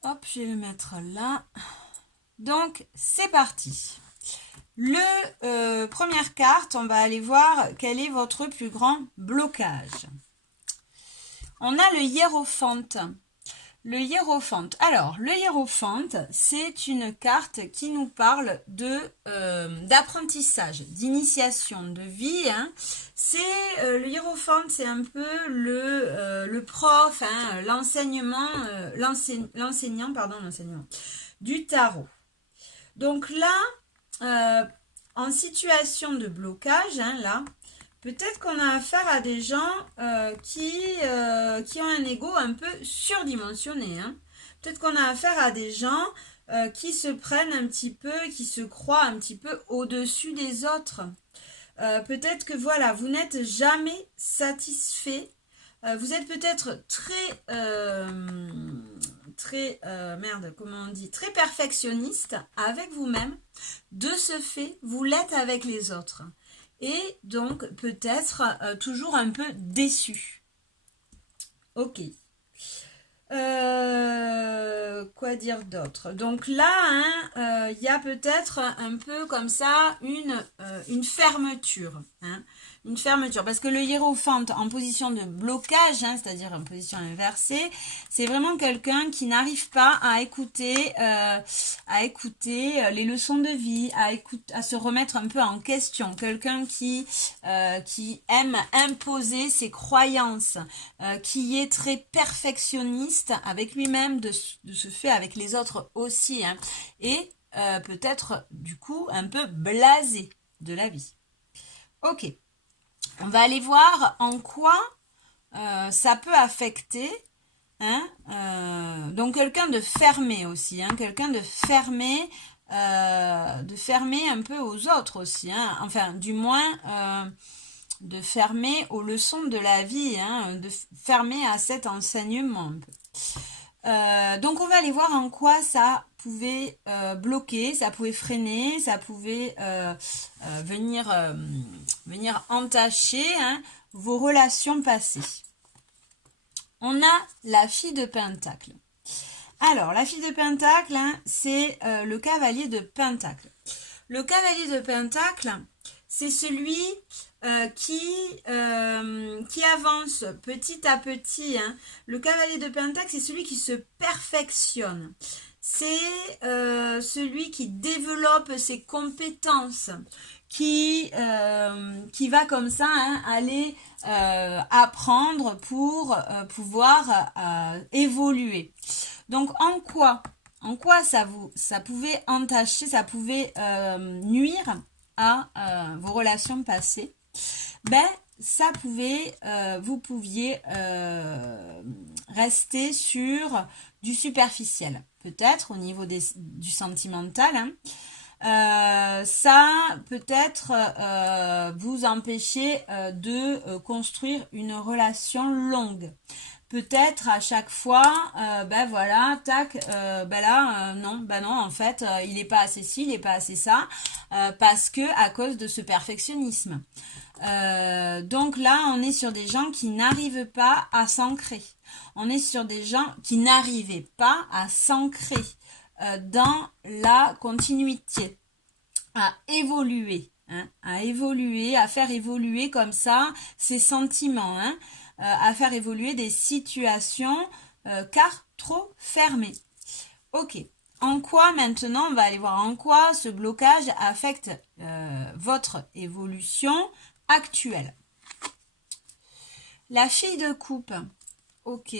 Hop, je vais le mettre là. Donc, c'est parti. Première carte, on va aller voir quel est votre plus grand blocage. On a le hiérophante. Le hiérophante. Alors, le hiérophante, c'est une carte qui nous parle d'apprentissage, d'initiation, de vie. Le hiérophante, c'est un peu le prof, l'enseignant du tarot. Donc là, en situation de blocage, là, peut-être qu'on a affaire à des gens qui ont un ego un peu surdimensionné. Peut-être qu'on a affaire à des gens qui se prennent un petit peu, qui se croient un petit peu au-dessus des autres. Peut-être que voilà, vous n'êtes jamais satisfait. Vous êtes peut-être très perfectionniste avec vous-même. De ce fait, vous l'êtes avec les autres. Et donc, peut-être toujours un peu déçu. Ok. Quoi dire d'autre? Donc là, il y a peut-être un peu comme ça une fermeture. Hein, une fermeture. Parce que le hiérophante en position de blocage, hein, c'est-à-dire en position inversée, c'est vraiment quelqu'un qui n'arrive pas à écouter les leçons de vie, à se remettre un peu en question. Quelqu'un qui aime imposer ses croyances, qui est très perfectionniste avec lui-même, de ce fait avec les autres aussi, hein, et peut-être du coup un peu blasé de la vie. Ok, on va aller voir en quoi ça peut affecter. Hein, donc quelqu'un de fermé aussi, hein, quelqu'un de fermé un peu aux autres aussi, hein, enfin du moins de fermer aux leçons de la vie, hein, de fermer à cet enseignement un peu. Donc on va aller voir en quoi ça pouvait bloquer, ça pouvait freiner, ça pouvait venir entacher, hein, vos relations passées. On a la fille de Pentacle. Alors, la fille de Pentacle, hein, c'est le cavalier de Pentacle. Le cavalier de Pentacle, c'est celui qui avance petit à petit. Hein. Le cavalier de Pentacle, c'est celui qui se perfectionne. C'est celui qui développe ses compétences, qui va comme ça, hein, aller apprendre pour pouvoir évoluer. Donc en quoi ça pouvait entacher, ça pouvait nuire à vos relations passées? Ben ça pouvait, vous pouviez rester sur du superficiel, peut-être au niveau du sentimental, hein. Ça peut-être vous empêcher de construire une relation longue. Peut-être à chaque fois, ben voilà, tac, ben là, non, en fait, il n'est pas assez ci, il n'est pas assez ça, parce que à cause de ce perfectionnisme. Donc là, on est sur des gens qui n'arrivent pas à s'ancrer. On est sur des gens qui n'arrivaient pas à s'ancrer dans la continuité, à évoluer, hein, à faire évoluer comme ça ses sentiments, hein, à faire évoluer des situations car trop fermées. Ok. En quoi maintenant, on va aller voir en quoi ce blocage affecte votre évolution actuelle. La fille de coupe. Ok.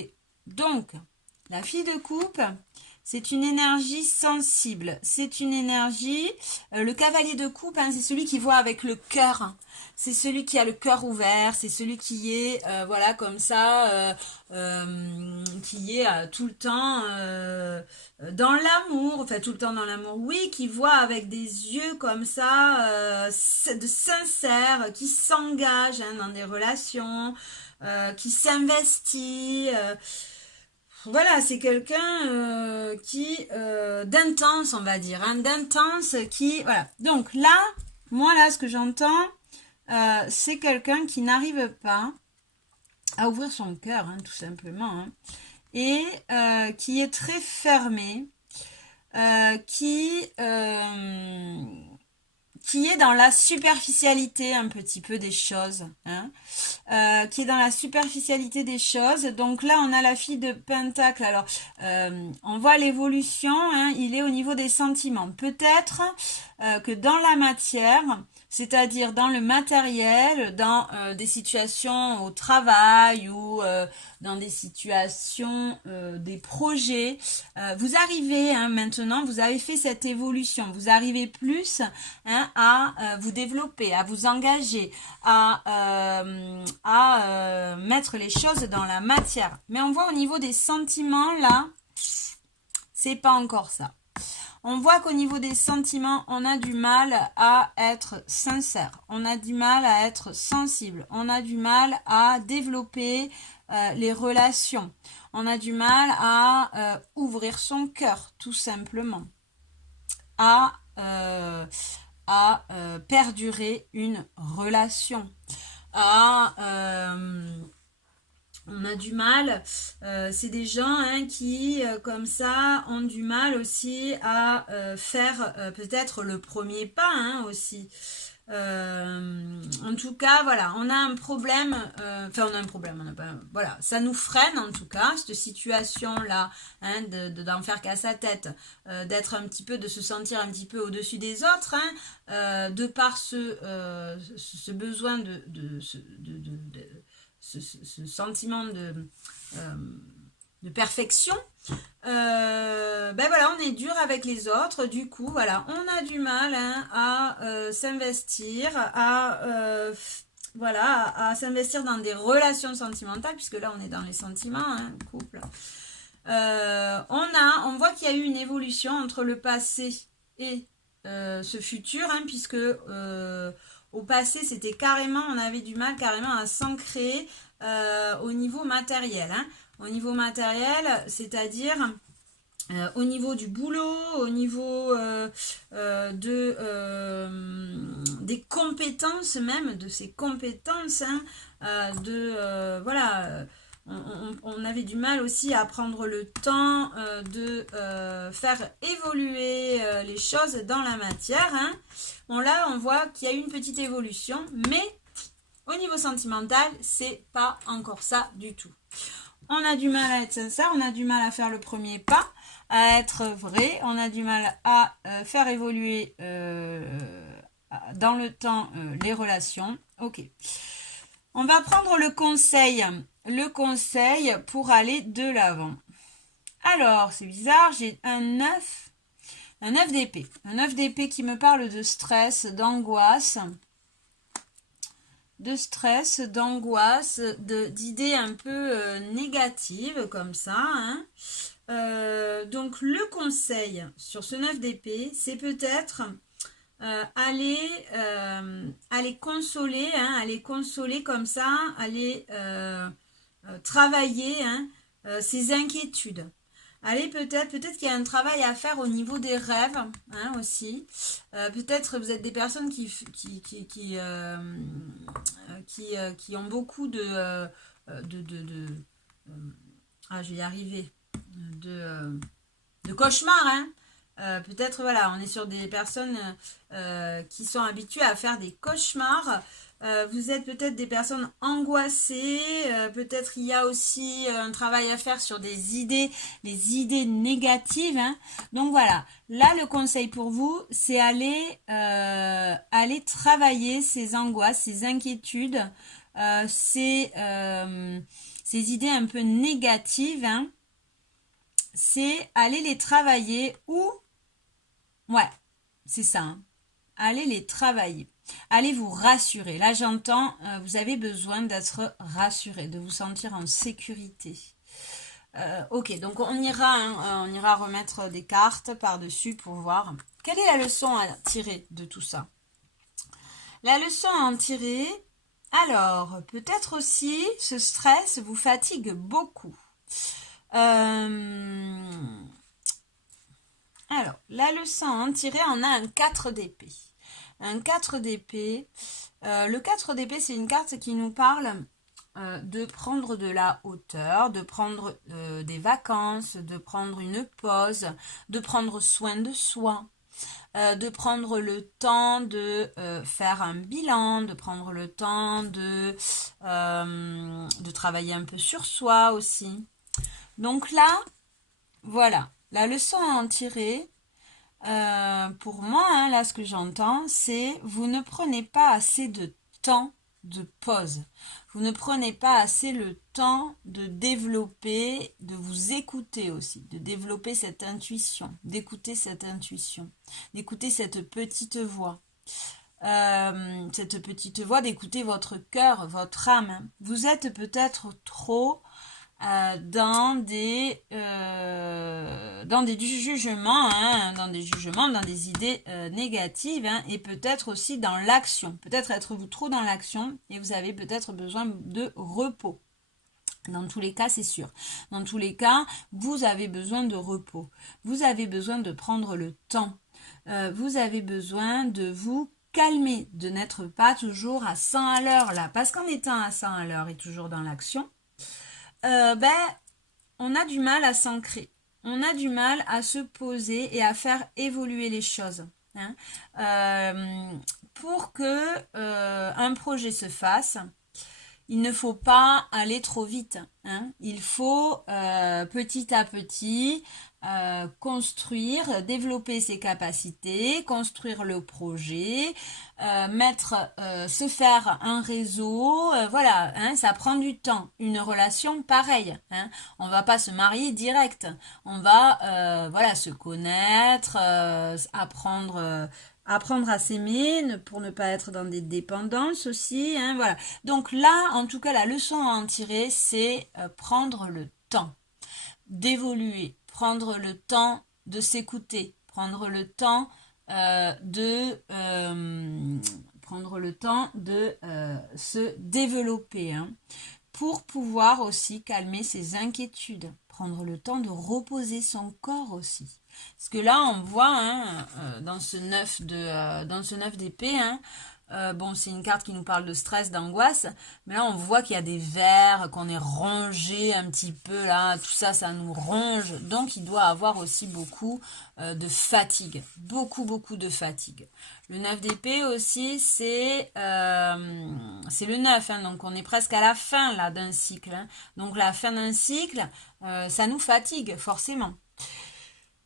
Donc, la fille de coupe, c'est une énergie sensible. C'est une énergie... le cavalier de coupe, hein, c'est celui qui voit avec le cœur. C'est celui qui a le cœur ouvert. C'est celui qui est, voilà, comme ça, qui est tout le temps dans l'amour. Enfin, tout le temps dans l'amour, oui, qui voit avec des yeux comme ça, de sincères, qui s'engage, hein, dans des relations, qui s'investit... voilà, c'est quelqu'un qui d'intense, on va dire, hein, d'intense, qui voilà. Donc là, moi là, ce que j'entends, c'est quelqu'un qui n'arrive pas à ouvrir son cœur, hein, tout simplement, hein, et qui est très fermé, qui est dans la superficialité un petit peu des choses, hein, qui est dans la superficialité des choses. Donc là, on a la fille de Pentacle. Alors, on voit l'évolution, hein, il est au niveau des sentiments. Peut-être que dans la matière, c'est-à-dire dans le matériel, dans des situations au travail ou dans des situations, des projets, vous arrivez, hein, maintenant, vous avez fait cette évolution, vous arrivez plus, hein, à vous développer, à vous engager, à mettre les choses dans la matière. Mais on voit au niveau des sentiments, là, c'est pas encore ça. On voit qu'au niveau des sentiments, on a du mal à être sincère, on a du mal à être sensible, on a du mal à développer les relations, on a du mal à ouvrir son cœur, tout simplement, à perdurer une relation, à On a du mal, c'est des gens hein, qui, comme ça, ont du mal aussi à faire peut-être le premier pas hein, aussi. En tout cas, voilà, on a un problème, enfin on a un problème, on a pas, voilà, ça nous freine en tout cas, cette situation-là, hein, d'en faire qu'à sa tête, d'être un petit peu, de se sentir un petit peu au-dessus des autres, hein, de par ce besoin ce sentiment euh, de perfection, ben voilà, on est dur avec les autres, du coup, voilà, on a du mal hein, à s'investir, voilà, à s'investir dans des relations sentimentales, puisque là, on est dans les sentiments, hein, couple. On voit qu'il y a eu une évolution entre le passé et ce futur, hein, puisque au passé, c'était carrément, on avait du mal carrément à s'ancrer au niveau matériel. Hein. Au niveau matériel, c'est-à-dire au niveau du boulot, au niveau des compétences même, de ses compétences, hein, voilà, on avait du mal aussi à prendre le temps de faire évoluer les choses dans la matière. Hein. Bon là, on voit qu'il y a eu une petite évolution, mais au niveau sentimental, c'est pas encore ça du tout. On a du mal à être sincère, on a du mal à faire le premier pas, à être vrai, on a du mal à faire évoluer dans le temps les relations. Ok. On va prendre le conseil pour aller de l'avant. Alors, c'est bizarre, j'ai un 9 d'épée. Un 9 d'épée qui me parle de stress, d'angoisse, d'idées un peu négatives comme ça. Hein. Donc le conseil sur ce 9 d'épée, c'est peut-être aller consoler, hein, aller consoler comme ça, aller travailler hein, ses inquiétudes. Allez, peut-être qu'il y a un travail à faire au niveau des rêves hein, aussi. Peut-être vous êtes des personnes qui ont beaucoup je vais y arriver, de cauchemars. Hein. Peut-être, voilà, on est sur des personnes qui sont habituées à faire des cauchemars. Vous êtes peut-être des personnes angoissées, peut-être il y a aussi un travail à faire sur les idées négatives. Hein. Donc voilà, là le conseil pour vous, c'est aller travailler ces angoisses, ces inquiétudes, ces idées un peu négatives. Hein. C'est aller les travailler ouais, c'est ça. Hein. Allez les travailler. Allez vous rassurer. Là, j'entends, vous avez besoin d'être rassuré, de vous sentir en sécurité. Ok, donc on ira remettre des cartes par-dessus pour voir quelle est la leçon à tirer de tout ça. La leçon à en tirer, alors, peut-être aussi, ce stress vous fatigue beaucoup. Alors, la leçon à en tirer, on a un 4 d'épée. Un 4 d'épée. Le 4 d'épée, c'est une carte qui nous parle de prendre de la hauteur, de prendre des vacances, de prendre une pause, de prendre soin de soi, de prendre le temps de faire un bilan, de prendre le temps de travailler un peu sur soi aussi. Donc là, voilà, la leçon à en tirer, pour moi, hein, là ce que j'entends, c'est vous ne prenez pas assez de temps de pause. Vous ne prenez pas assez le temps de développer, de vous écouter aussi, de développer cette intuition, d'écouter cette intuition, d'écouter cette petite voix. D'écouter votre cœur, votre âme. Hein. Vous êtes peut-être trop dans des jugements, hein, dans des idées négatives, hein, et peut-être aussi dans l'action. Peut-être êtes-vous trop dans l'action et vous avez peut-être besoin de repos. Dans tous les cas, c'est sûr. Dans tous les cas, vous avez besoin de repos. Vous avez besoin de prendre le temps. Vous avez besoin de vous calmer, de n'être pas toujours à 100 à l'heure là. Parce qu'en étant à 100 à l'heure et toujours dans l'action, on a du mal à s'ancrer. On a du mal à se poser et à faire évoluer les choses. Hein. Pour que un projet se fasse, il ne faut pas aller trop vite. Hein. Il faut petit à petit construire, développer ses capacités, construire le projet, se faire un réseau. Voilà, hein, ça prend du temps. Une relation pareille. Hein. On va pas se marier direct. On va voilà, se connaître, apprendre à s'aimer pour ne pas être dans des dépendances aussi, hein, voilà. Donc là, en tout cas, la leçon à en tirer, c'est prendre le temps d'évoluer, prendre le temps de s'écouter, prendre le temps se développer, hein, pour pouvoir aussi calmer ses inquiétudes, prendre le temps de reposer son corps aussi. Parce que là, on voit hein, dans ce 9 d'épée, hein, bon, c'est une carte qui nous parle de stress, d'angoisse, mais là, on voit qu'il y a des vers, qu'on est rongé un petit peu, là, tout ça, ça nous ronge. Donc, il doit avoir aussi beaucoup de fatigue, beaucoup de fatigue. Le 9 d'épée aussi, c'est le 9, hein, donc on est presque à la fin là d'un cycle. Hein. Donc la fin d'un cycle, ça nous fatigue forcément.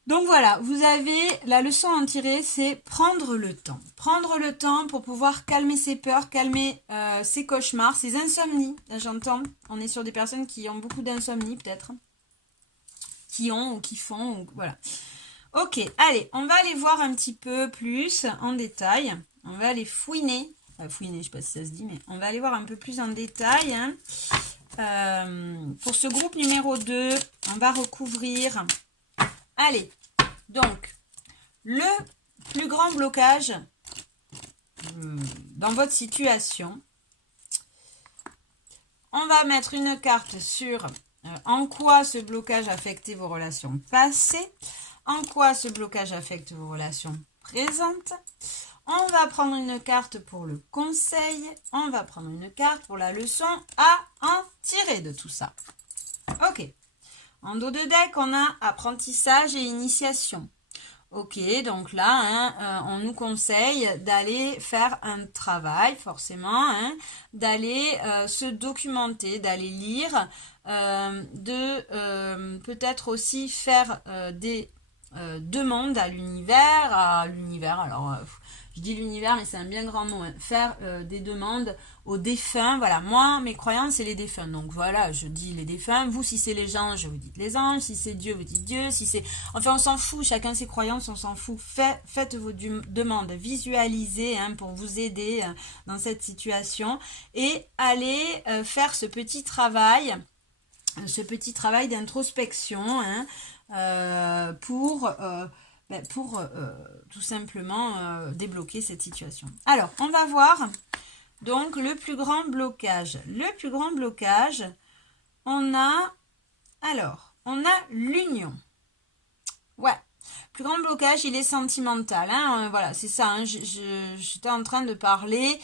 Donc voilà, vous avez la leçon à en tirer, c'est prendre le temps. Prendre le temps pour pouvoir calmer ses peurs, calmer ses cauchemars, ses insomnies. J'entends, on est sur des personnes qui ont beaucoup d'insomnie peut-être. Qui ont ou qui font, ou, voilà. Ok, allez, on va aller voir un petit peu plus en détail. On va aller fouiner. Fouiner, je ne sais pas si ça se dit, mais on va aller voir un peu plus en détail. Hein. Pour ce groupe numéro 2, on va recouvrir... Allez, donc, le plus grand blocage dans votre situation. On va mettre une carte sur en quoi ce blocage affectait vos relations passées, en quoi ce blocage affecte vos relations présentes. On va prendre une carte pour le conseil, on va prendre une carte pour la leçon à en tirer de tout ça. Ok. En dos de deck, on a apprentissage et initiation. Ok, donc là, hein, on nous conseille d'aller faire un travail, forcément, hein, d'aller se documenter, d'aller lire, peut-être aussi faire des demandes à l'univers, alors je dis l'univers, mais c'est un bien grand mot, hein, faire des demandes aux défunts. Voilà, moi, mes croyances, c'est les défunts. Donc voilà, je dis les défunts. Vous, si c'est les anges, vous dites les anges. Si c'est Dieu, vous dites Dieu. Si c'est... Enfin, on s'en fout. Chacun ses croyances, on s'en fout. Faites vos demandes. Visualisez hein, pour vous aider dans cette situation. Et allez faire ce petit travail d'introspection hein, pour tout simplement débloquer cette situation. Alors, on va voir donc le plus grand blocage. Le plus grand blocage, on a l'union. Ouais. Plus grand blocage, il est sentimental. Hein, voilà, c'est ça. Hein, j'étais en train de parler.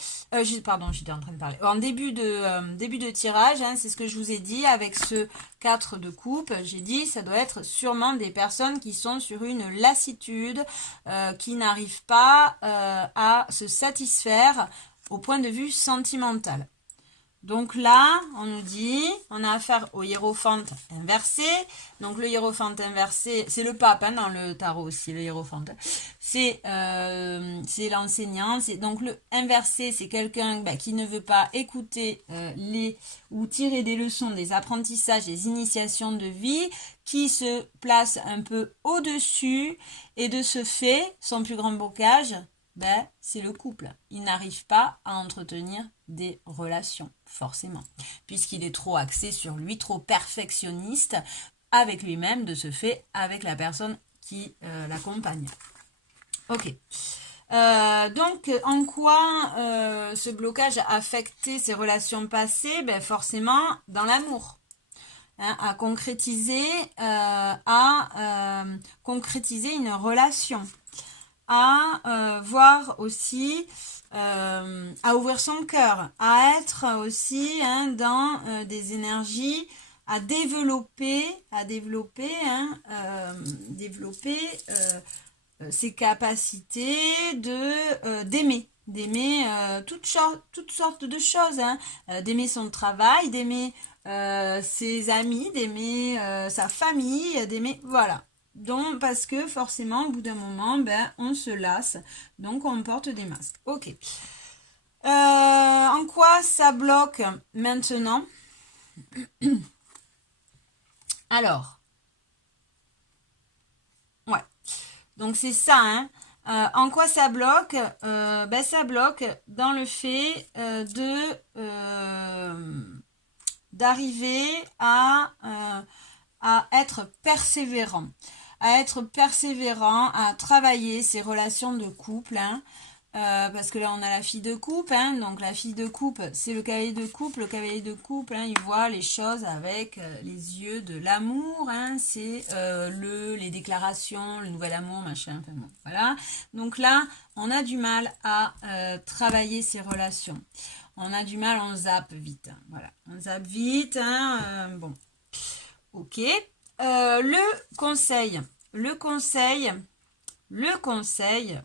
J'étais en train de parler. En début de tirage, hein, c'est ce que je vous ai dit avec ce 4 de coupe. J'ai dit, ça doit être sûrement des personnes qui sont sur une lassitude, qui n'arrivent pas à se satisfaire au point de vue sentimental. Donc là, on nous dit, on a affaire au hiérophante inversé. Donc le hiérophante inversé, c'est le pape hein, dans le tarot aussi, le hiérophante. C'est l'enseignant. Donc le inversé, c'est quelqu'un qui ne veut pas écouter ou tirer des leçons des apprentissages, des initiations de vie, qui se place un peu au-dessus. Et de ce fait, son plus grand blocage, c'est le couple. Il n'arrive pas à entretenir des relations, forcément, puisqu'il est trop axé sur lui, trop perfectionniste avec lui-même, de ce fait, avec la personne qui l'accompagne. Ok. Donc, en quoi ce blocage a affecté ses relations passées? Forcément, dans l'amour. Hein, à concrétiser une relation. À voir aussi, à ouvrir son cœur, à être aussi hein, dans des énergies développer ses capacités d'aimer toutes sortes de choses, hein, d'aimer son travail, d'aimer ses amis, d'aimer sa famille, d'aimer, voilà. Donc, parce que forcément, au bout d'un moment, ben, on se lasse, donc on porte des masques. Ok. En quoi ça bloque maintenant? Alors, ouais. Donc c'est ça, hein. En quoi ça bloque? Ben, ça bloque dans le fait d'arriver à être persévérant. À être persévérant, à travailler ses relations de couple, hein. Parce que là on a la fille de coupe, hein, donc la fille de coupe c'est le cavalier de coupe. Le cavalier de coupe, hein, il voit les choses avec les yeux de l'amour, hein, c'est les déclarations, le nouvel amour, machin, enfin bon, voilà. Donc là on a du mal à travailler ses relations, on a du mal, on zappe vite, hein, voilà, on zappe vite, hein, bon, ok. Le conseil,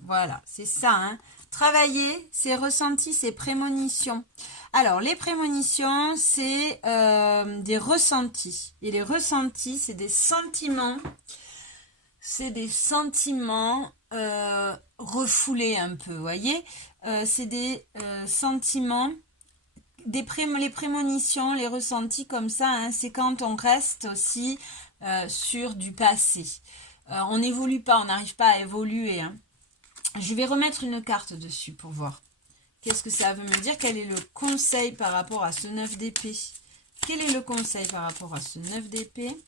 voilà, c'est ça, hein. Travailler ses ressentis, ses prémonitions. Alors, les prémonitions, c'est des ressentis. Et les ressentis, c'est des sentiments. C'est des sentiments refoulés un peu, vous voyez. C'est des sentiments, les prémonitions, les ressentis comme ça, hein, c'est quand on reste aussi sur du passé. On n'évolue pas, on n'arrive pas à évoluer, hein. Je vais remettre une carte dessus pour voir. Qu'est-ce que ça veut me dire? Quel est le conseil par rapport à ce 9 d'épée? Quel est le conseil par rapport à ce 9 d'épée?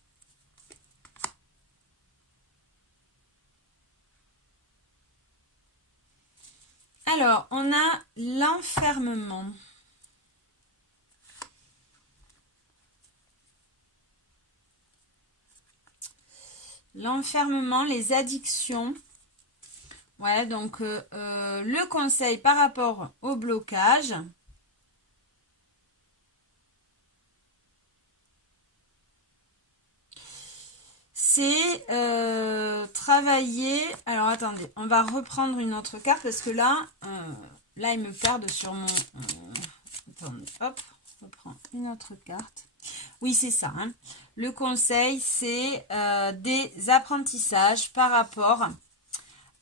Alors, on a l'enfermement. L'enfermement, les addictions. Ouais, donc le conseil par rapport au blocage, c'est travailler. Alors attendez, on va reprendre une autre carte parce que là ils me perdent sur mon. Attendez, hop, on reprend une autre carte. Oui, c'est ça, hein. Le conseil, c'est des apprentissages par rapport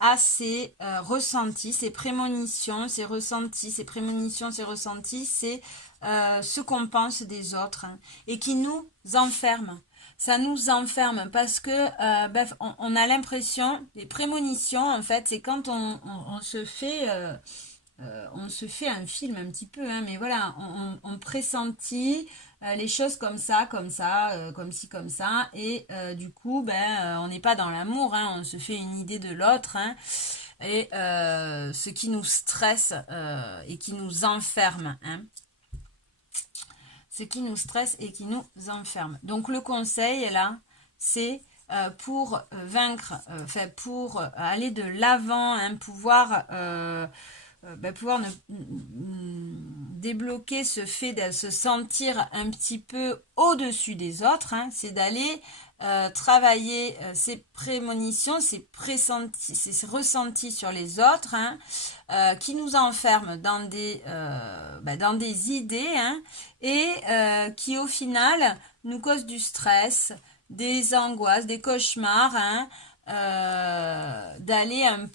à ces ressentis, ces prémonitions, ces ressentis, ces prémonitions, ces ressentis, c'est ce qu'on pense des autres, hein, et qui nous enferme. Ça nous enferme parce que bref, on a l'impression, les prémonitions, en fait, c'est quand on se fait un film un petit peu, hein, mais voilà, on pressentit les choses comme ça, comme ci, comme ça, et du coup, on n'est pas dans l'amour, hein, on se fait une idée de l'autre, hein, et ce qui nous stresse et qui nous enferme, hein. Ce qui nous stresse et qui nous enferme. Donc le conseil là, c'est pour vaincre, pour aller de l'avant, hein, pouvoir débloquer ce fait de se sentir un petit peu au-dessus des autres, hein, c'est d'aller travailler ses prémonitions, ses pressentis, ses ressentis sur les autres, hein, qui nous enferment dans des idées, hein, et qui au final nous causent du stress, des angoisses, des cauchemars, hein, d'aller un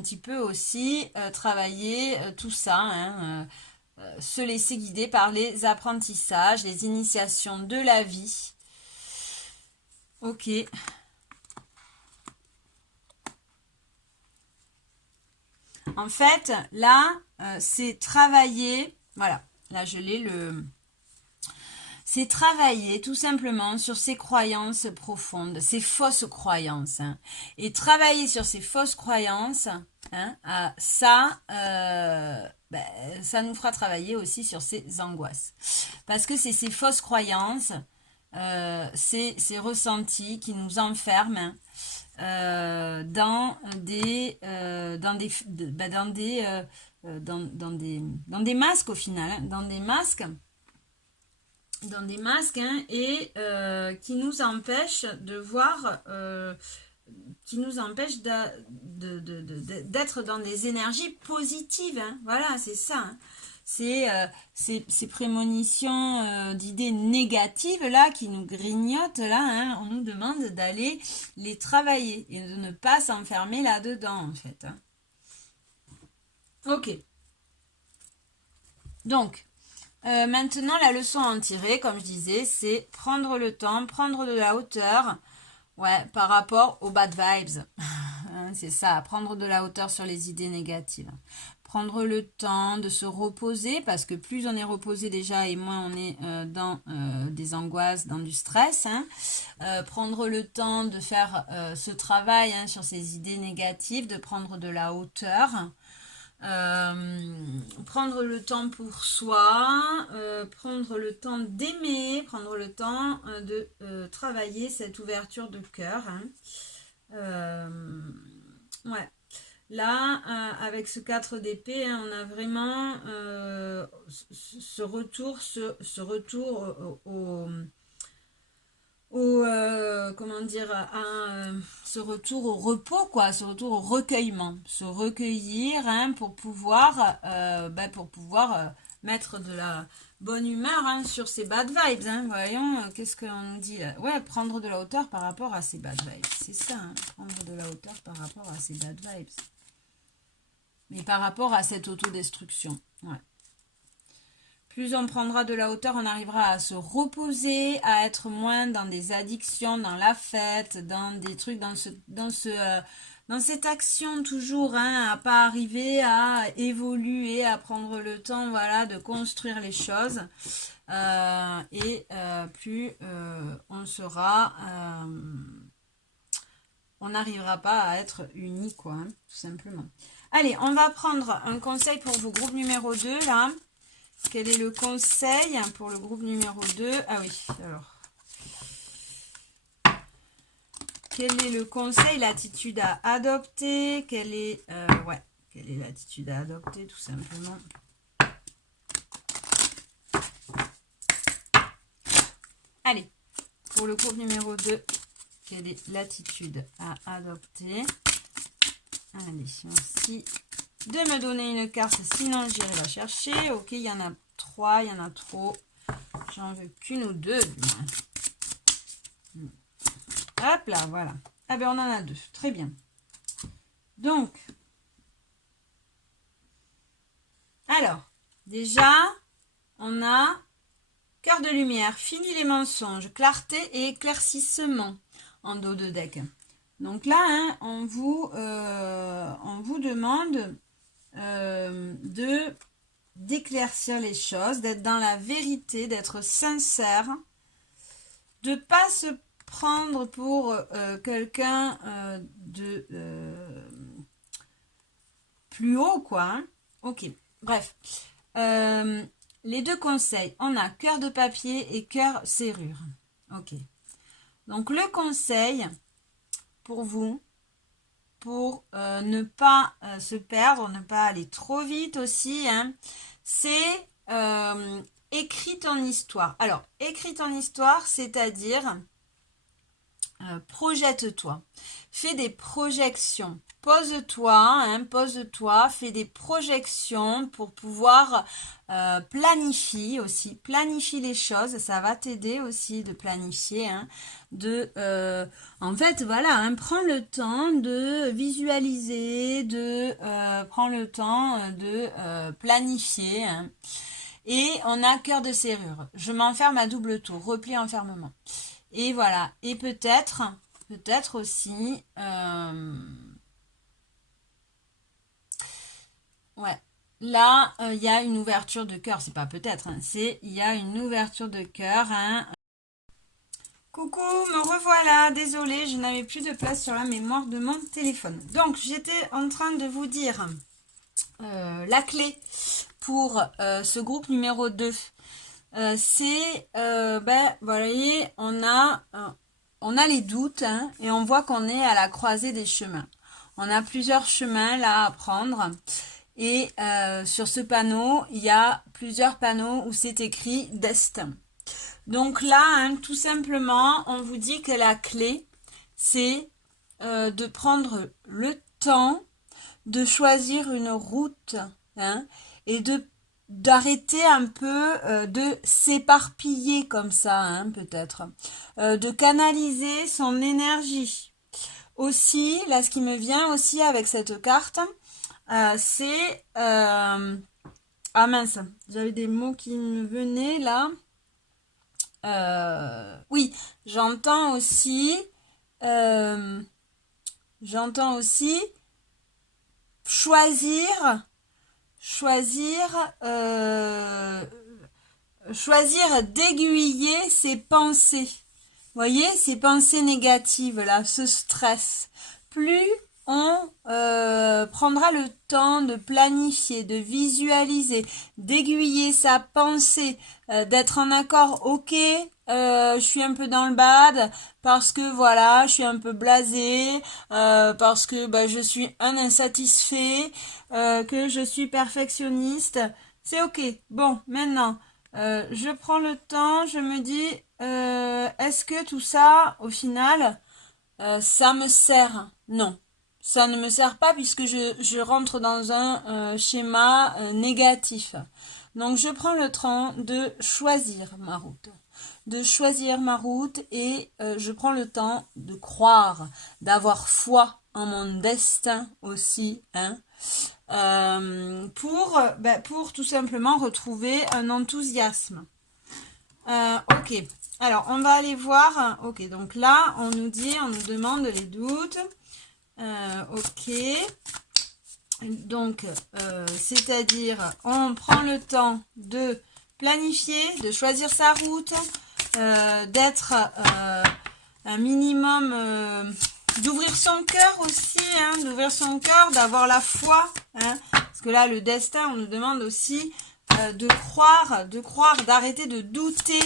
petit peu aussi travailler tout ça, hein, se laisser guider par les apprentissages, les initiations de la vie. Ok. En fait, là, c'est travailler, voilà, là je l'ai c'est travailler tout simplement sur ses croyances profondes, ses fausses croyances, hein. Et travailler sur ces fausses croyances, hein, ça nous fera travailler aussi sur ses angoisses. Parce que c'est ces fausses croyances, ces ressentis qui nous enferment dans des masques au final, hein, dans des masques dans des masques, hein, et qui nous empêche de voir, qui nous empêche d'être dans des énergies positives, hein. Voilà, c'est ça, hein. C'est ces prémonitions d'idées négatives là qui nous grignotent là, hein. On nous demande d'aller les travailler et de ne pas s'enfermer là-dedans en fait, hein. Ok. Donc, maintenant, la leçon à en tirer, comme je disais, c'est prendre le temps, prendre de la hauteur, ouais, par rapport aux bad vibes. C'est ça, prendre de la hauteur sur les idées négatives. Prendre le temps de se reposer, parce que plus on est reposé déjà et moins on est dans des angoisses, dans du stress, hein. Prendre le temps de faire ce travail, hein, sur ces idées négatives, de prendre de la hauteur. Prendre le temps pour soi, prendre le temps d'aimer, prendre le temps de travailler cette ouverture de cœur, hein. Ouais. Là, avec ce 4 d'épée, hein, on a vraiment ce retour comment dire, ce retour au repos, quoi, ce retour au recueillement, se recueillir, hein, pour pouvoir mettre de la bonne humeur, hein, sur ces bad vibes, hein. Voyons, qu'est-ce qu'on nous dit là? Ouais, prendre de la hauteur par rapport à ces bad vibes, c'est ça, hein, prendre de la hauteur par rapport à ces bad vibes, mais par rapport à cette autodestruction, ouais. Plus on prendra de la hauteur, on arrivera à se reposer, à être moins dans des addictions, dans la fête, dans des trucs, dans cette action toujours, hein, à pas arriver à évoluer, à prendre le temps, voilà, de construire les choses. Plus on sera, on n'arrivera pas à être unis, quoi, hein, tout simplement. Allez, on va prendre un conseil pour vos groupes numéro 2, là. Quel est le conseil pour le groupe numéro 2? Ah oui, alors. Quel est le conseil, l'attitude à adopter? Quelle est l'attitude à adopter, tout simplement? Allez, pour le groupe numéro 2, quelle est l'attitude à adopter? Allez, merci de me donner une carte, sinon j'irai la chercher. Ok, il y en a 3, il y en a trop. J'en veux qu'une ou deux, du moins. Hop là, voilà. Ah ben on en a 2, très bien. Donc, alors, déjà, on a cœur de lumière, fini les mensonges, clarté et éclaircissement en dos de deck. Donc là, hein, on vous demande d'éclaircir les choses, d'être dans la vérité, d'être sincère, de pas se prendre pour quelqu'un de plus haut, quoi, hein. Ok, bref. Les 2 conseils, on a cœur de papier et cœur serrure. Ok. Donc le conseil pour vous, pour ne pas se perdre, ne pas aller trop vite aussi, hein, c'est écris ton histoire. Alors, écris ton histoire, c'est-à-dire projette-toi, fais des projections, pose-toi, fais des projections pour pouvoir planifier les choses, ça va t'aider aussi de planifier, hein, en fait, voilà, hein, prends le temps de visualiser, prends le temps de planifier, hein. Et on a cœur de serrure, je m'enferme à double tour, repli enfermement. Et voilà, et peut-être aussi, ouais, là, il y a une ouverture de cœur, c'est pas peut-être, hein, il y a une ouverture de cœur, hein. Coucou, me revoilà, désolée, je n'avais plus de place sur la mémoire de mon téléphone. Donc, j'étais en train de vous dire la clé pour ce groupe numéro 2. Vous voyez, on a les doutes, hein, et on voit qu'on est à la croisée des chemins. On a plusieurs chemins là à prendre. Et sur ce panneau, il y a plusieurs panneaux où c'est écrit destin. Donc là, hein, tout simplement, on vous dit que la clé, c'est de prendre le temps de choisir une route, hein, et d'arrêter un peu de s'éparpiller comme ça, hein, peut-être, de canaliser son énergie. Aussi, là, ce qui me vient aussi avec cette carte, c'est ah mince, j'avais des mots qui me venaient là. Oui, j'entends aussi choisir d'aiguiller ses pensées. Voyez, ces pensées négatives là, ce stress. Plus on prendra le temps de planifier, de visualiser, d'aiguiller sa pensée, d'être en accord, ok, je suis un peu dans le bad, parce que voilà, je suis un peu blasée, parce que bah, je suis un insatisfait, que je suis perfectionniste, c'est ok. Bon, maintenant, je prends le temps, je me dis, est-ce que tout ça, au final, ça me sert? Non. Ça ne me sert pas puisque je rentre dans un schéma négatif. Donc je prends le temps de choisir ma route. Et je prends le temps de croire, d'avoir foi en mon destin aussi, hein, pour tout simplement retrouver un enthousiasme. Ok, alors on va aller voir. Ok, donc là on nous demande les doutes. Ok, donc c'est-à-dire on prend le temps de planifier, de choisir sa route, d'être un minimum, d'ouvrir son cœur aussi, hein, d'avoir la foi, hein, parce que là le destin, on nous demande aussi de croire, d'arrêter de douter,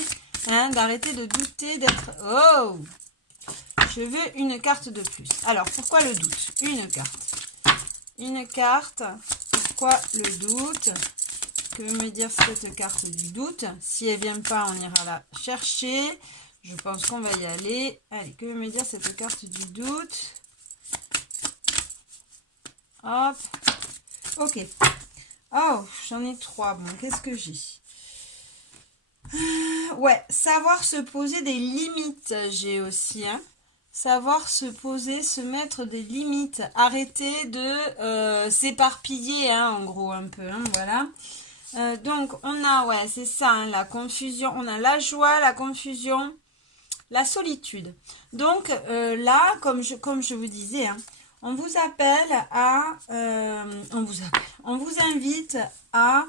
hein, d'être... Oh, je veux une carte de plus. Alors, pourquoi le doute? Une carte. Pourquoi le doute? Que veut me dire cette carte du doute? Si elle vient pas, on ira la chercher. Je pense qu'on va y aller. Allez, que veut me dire cette carte du doute? Hop. Ok. Oh, j'en ai 3. Bon, qu'est-ce que j'ai? Ouais, savoir se poser des limites, j'ai aussi, hein. Savoir se poser, se mettre des limites. Arrêter de s'éparpiller, hein, en gros, un peu, hein, voilà. Donc, on a, ouais, c'est ça, hein, la confusion. On a la joie, la confusion, la solitude. Donc, là, comme je vous disais, hein, on vous invite à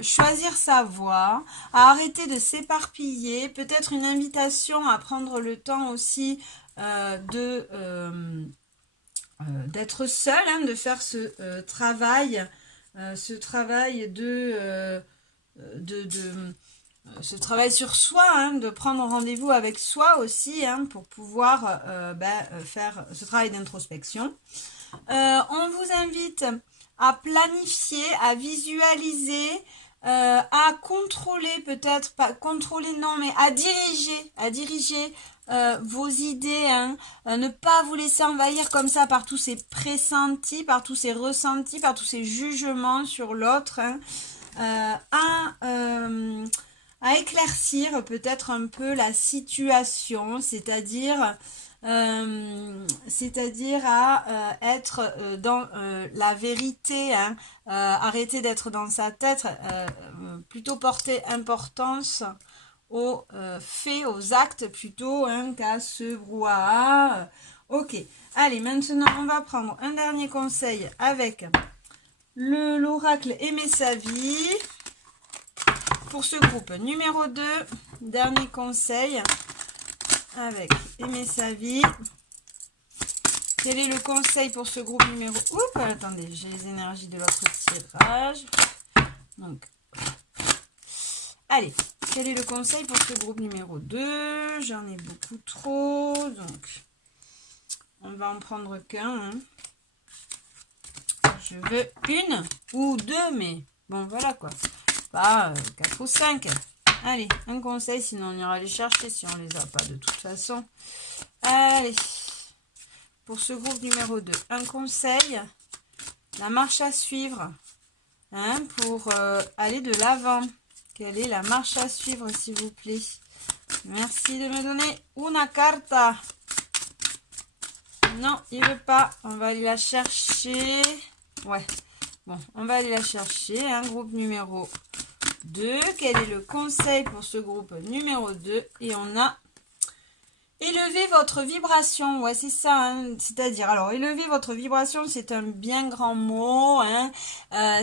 choisir sa voie, à arrêter de s'éparpiller, peut-être une invitation à prendre le temps aussi d'être seul, hein, de faire ce travail ce travail sur soi, hein, de prendre rendez-vous avec soi aussi, hein, pour pouvoir faire ce travail d'introspection. On vous invite à planifier, à visualiser, à contrôler, peut-être pas contrôler, non, mais à diriger vos idées, hein, ne pas vous laisser envahir comme ça par tous ces pressentis, par tous ces ressentis, par tous ces jugements sur l'autre, hein, à éclaircir peut-être un peu la situation, c'est-à-dire à être dans la vérité, hein, arrêter d'être dans sa tête, plutôt porter importance aux faits, aux actes plutôt, hein, qu'à ce brouhaha. Ok, allez, maintenant on va prendre un dernier conseil avec l'oracle Aimer sa vie. Pour ce groupe numéro 2, dernier conseil avec Aimer sa vie. Quel est le conseil pour ce groupe numéro... Oups, attendez, j'ai les énergies de l'autre tirage. Donc, allez, quel est le conseil pour ce groupe numéro 2? J'en ai beaucoup trop, donc on va en prendre qu'un. Hein. Je veux une ou deux, mais bon, voilà quoi. Pas 4 ou 5. Allez, un conseil, sinon on ira les chercher si on les a pas de toute façon. Allez, pour ce groupe numéro 2, un conseil, la marche à suivre, hein, pour aller de l'avant. Quelle est la marche à suivre, s'il vous plaît? Merci de me donner una carta. Non, il veut pas. On va aller la chercher. Ouais. Bon, on va aller la chercher. Un groupe numéro 2. Quel est le conseil pour ce groupe numéro 2? Et on a élever votre vibration. Ouais, c'est ça. Hein. C'est-à-dire, alors, élever votre vibration, c'est un bien grand mot. Hein.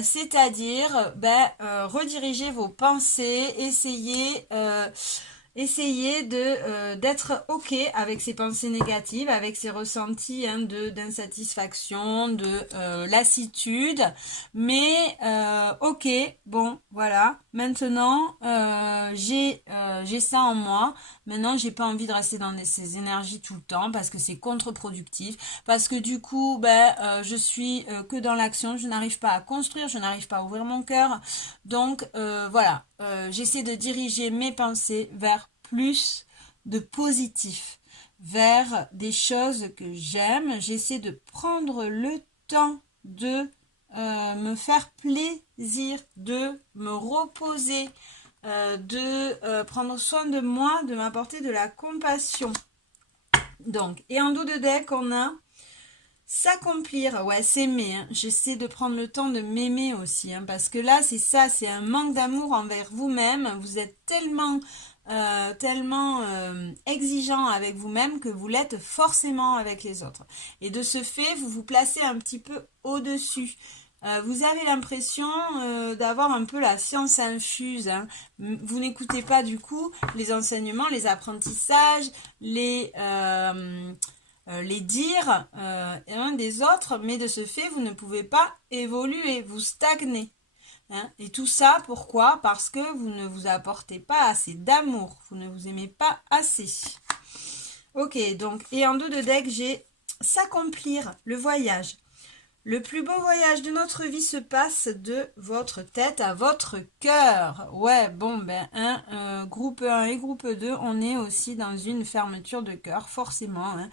C'est-à-dire, rediriger vos pensées, essayer de d'être ok avec ces pensées négatives, avec ces ressentis, hein, d'insatisfaction, de lassitude, mais ok, bon, voilà, maintenant j'ai ça en moi. Maintenant, j'ai pas envie de rester dans ces énergies tout le temps parce que c'est contre-productif, parce que du coup, je suis que dans l'action, je n'arrive pas à construire, je n'arrive pas à ouvrir mon cœur. Donc voilà, j'essaie de diriger mes pensées vers plus de positif, vers des choses que j'aime. J'essaie de prendre le temps de me faire plaisir, de me reposer, de prendre soin de moi, de m'apporter de la compassion. Donc, et en dos de deck, on a s'accomplir, ouais, s'aimer. Hein. J'essaie de prendre le temps de m'aimer aussi, hein, parce que là, c'est ça, c'est un manque d'amour envers vous-même. Vous êtes tellement exigeant avec vous-même que vous l'êtes forcément avec les autres. Et de ce fait, vous vous placez un petit peu au-dessus. Vous avez l'impression d'avoir un peu la science infuse. Hein. Vous n'écoutez pas du coup les enseignements, les apprentissages, les dires un des autres, mais de ce fait, vous ne pouvez pas évoluer, vous stagnez. Hein. Et tout ça, pourquoi? Parce que vous ne vous apportez pas assez d'amour, vous ne vous aimez pas assez. Ok, donc, et en dos de deck, j'ai s'accomplir, le voyage. Le plus beau voyage de notre vie se passe de votre tête à votre cœur. Ouais, bon, groupe 1 et groupe 2, on est aussi dans une fermeture de cœur, forcément. Hein.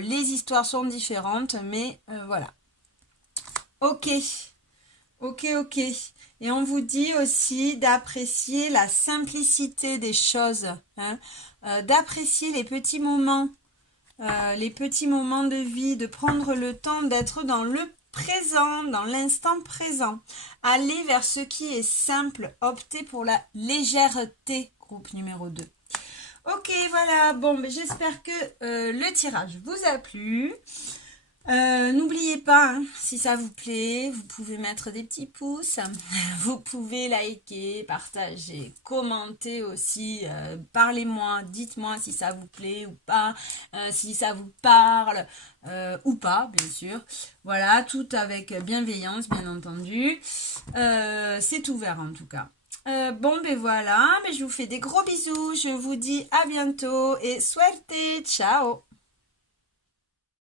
Les histoires sont différentes, mais voilà. Ok. Et on vous dit aussi d'apprécier la simplicité des choses, hein, d'apprécier les petits moments de vie, de prendre le temps d'être dans le présent, dans l'instant présent. Aller vers ce qui est simple, opter pour la légèreté, groupe numéro 2. Ok, voilà, bon, j'espère que le tirage vous a plu. N'oubliez pas, hein, si ça vous plaît, vous pouvez mettre des petits pouces, vous pouvez liker, partager, commenter aussi, parlez-moi, dites-moi si ça vous plaît ou pas, si ça vous parle ou pas, bien sûr. Voilà, tout avec bienveillance, bien entendu. C'est ouvert en tout cas. Voilà, mais je vous fais des gros bisous, je vous dis à bientôt et suerte, ciao!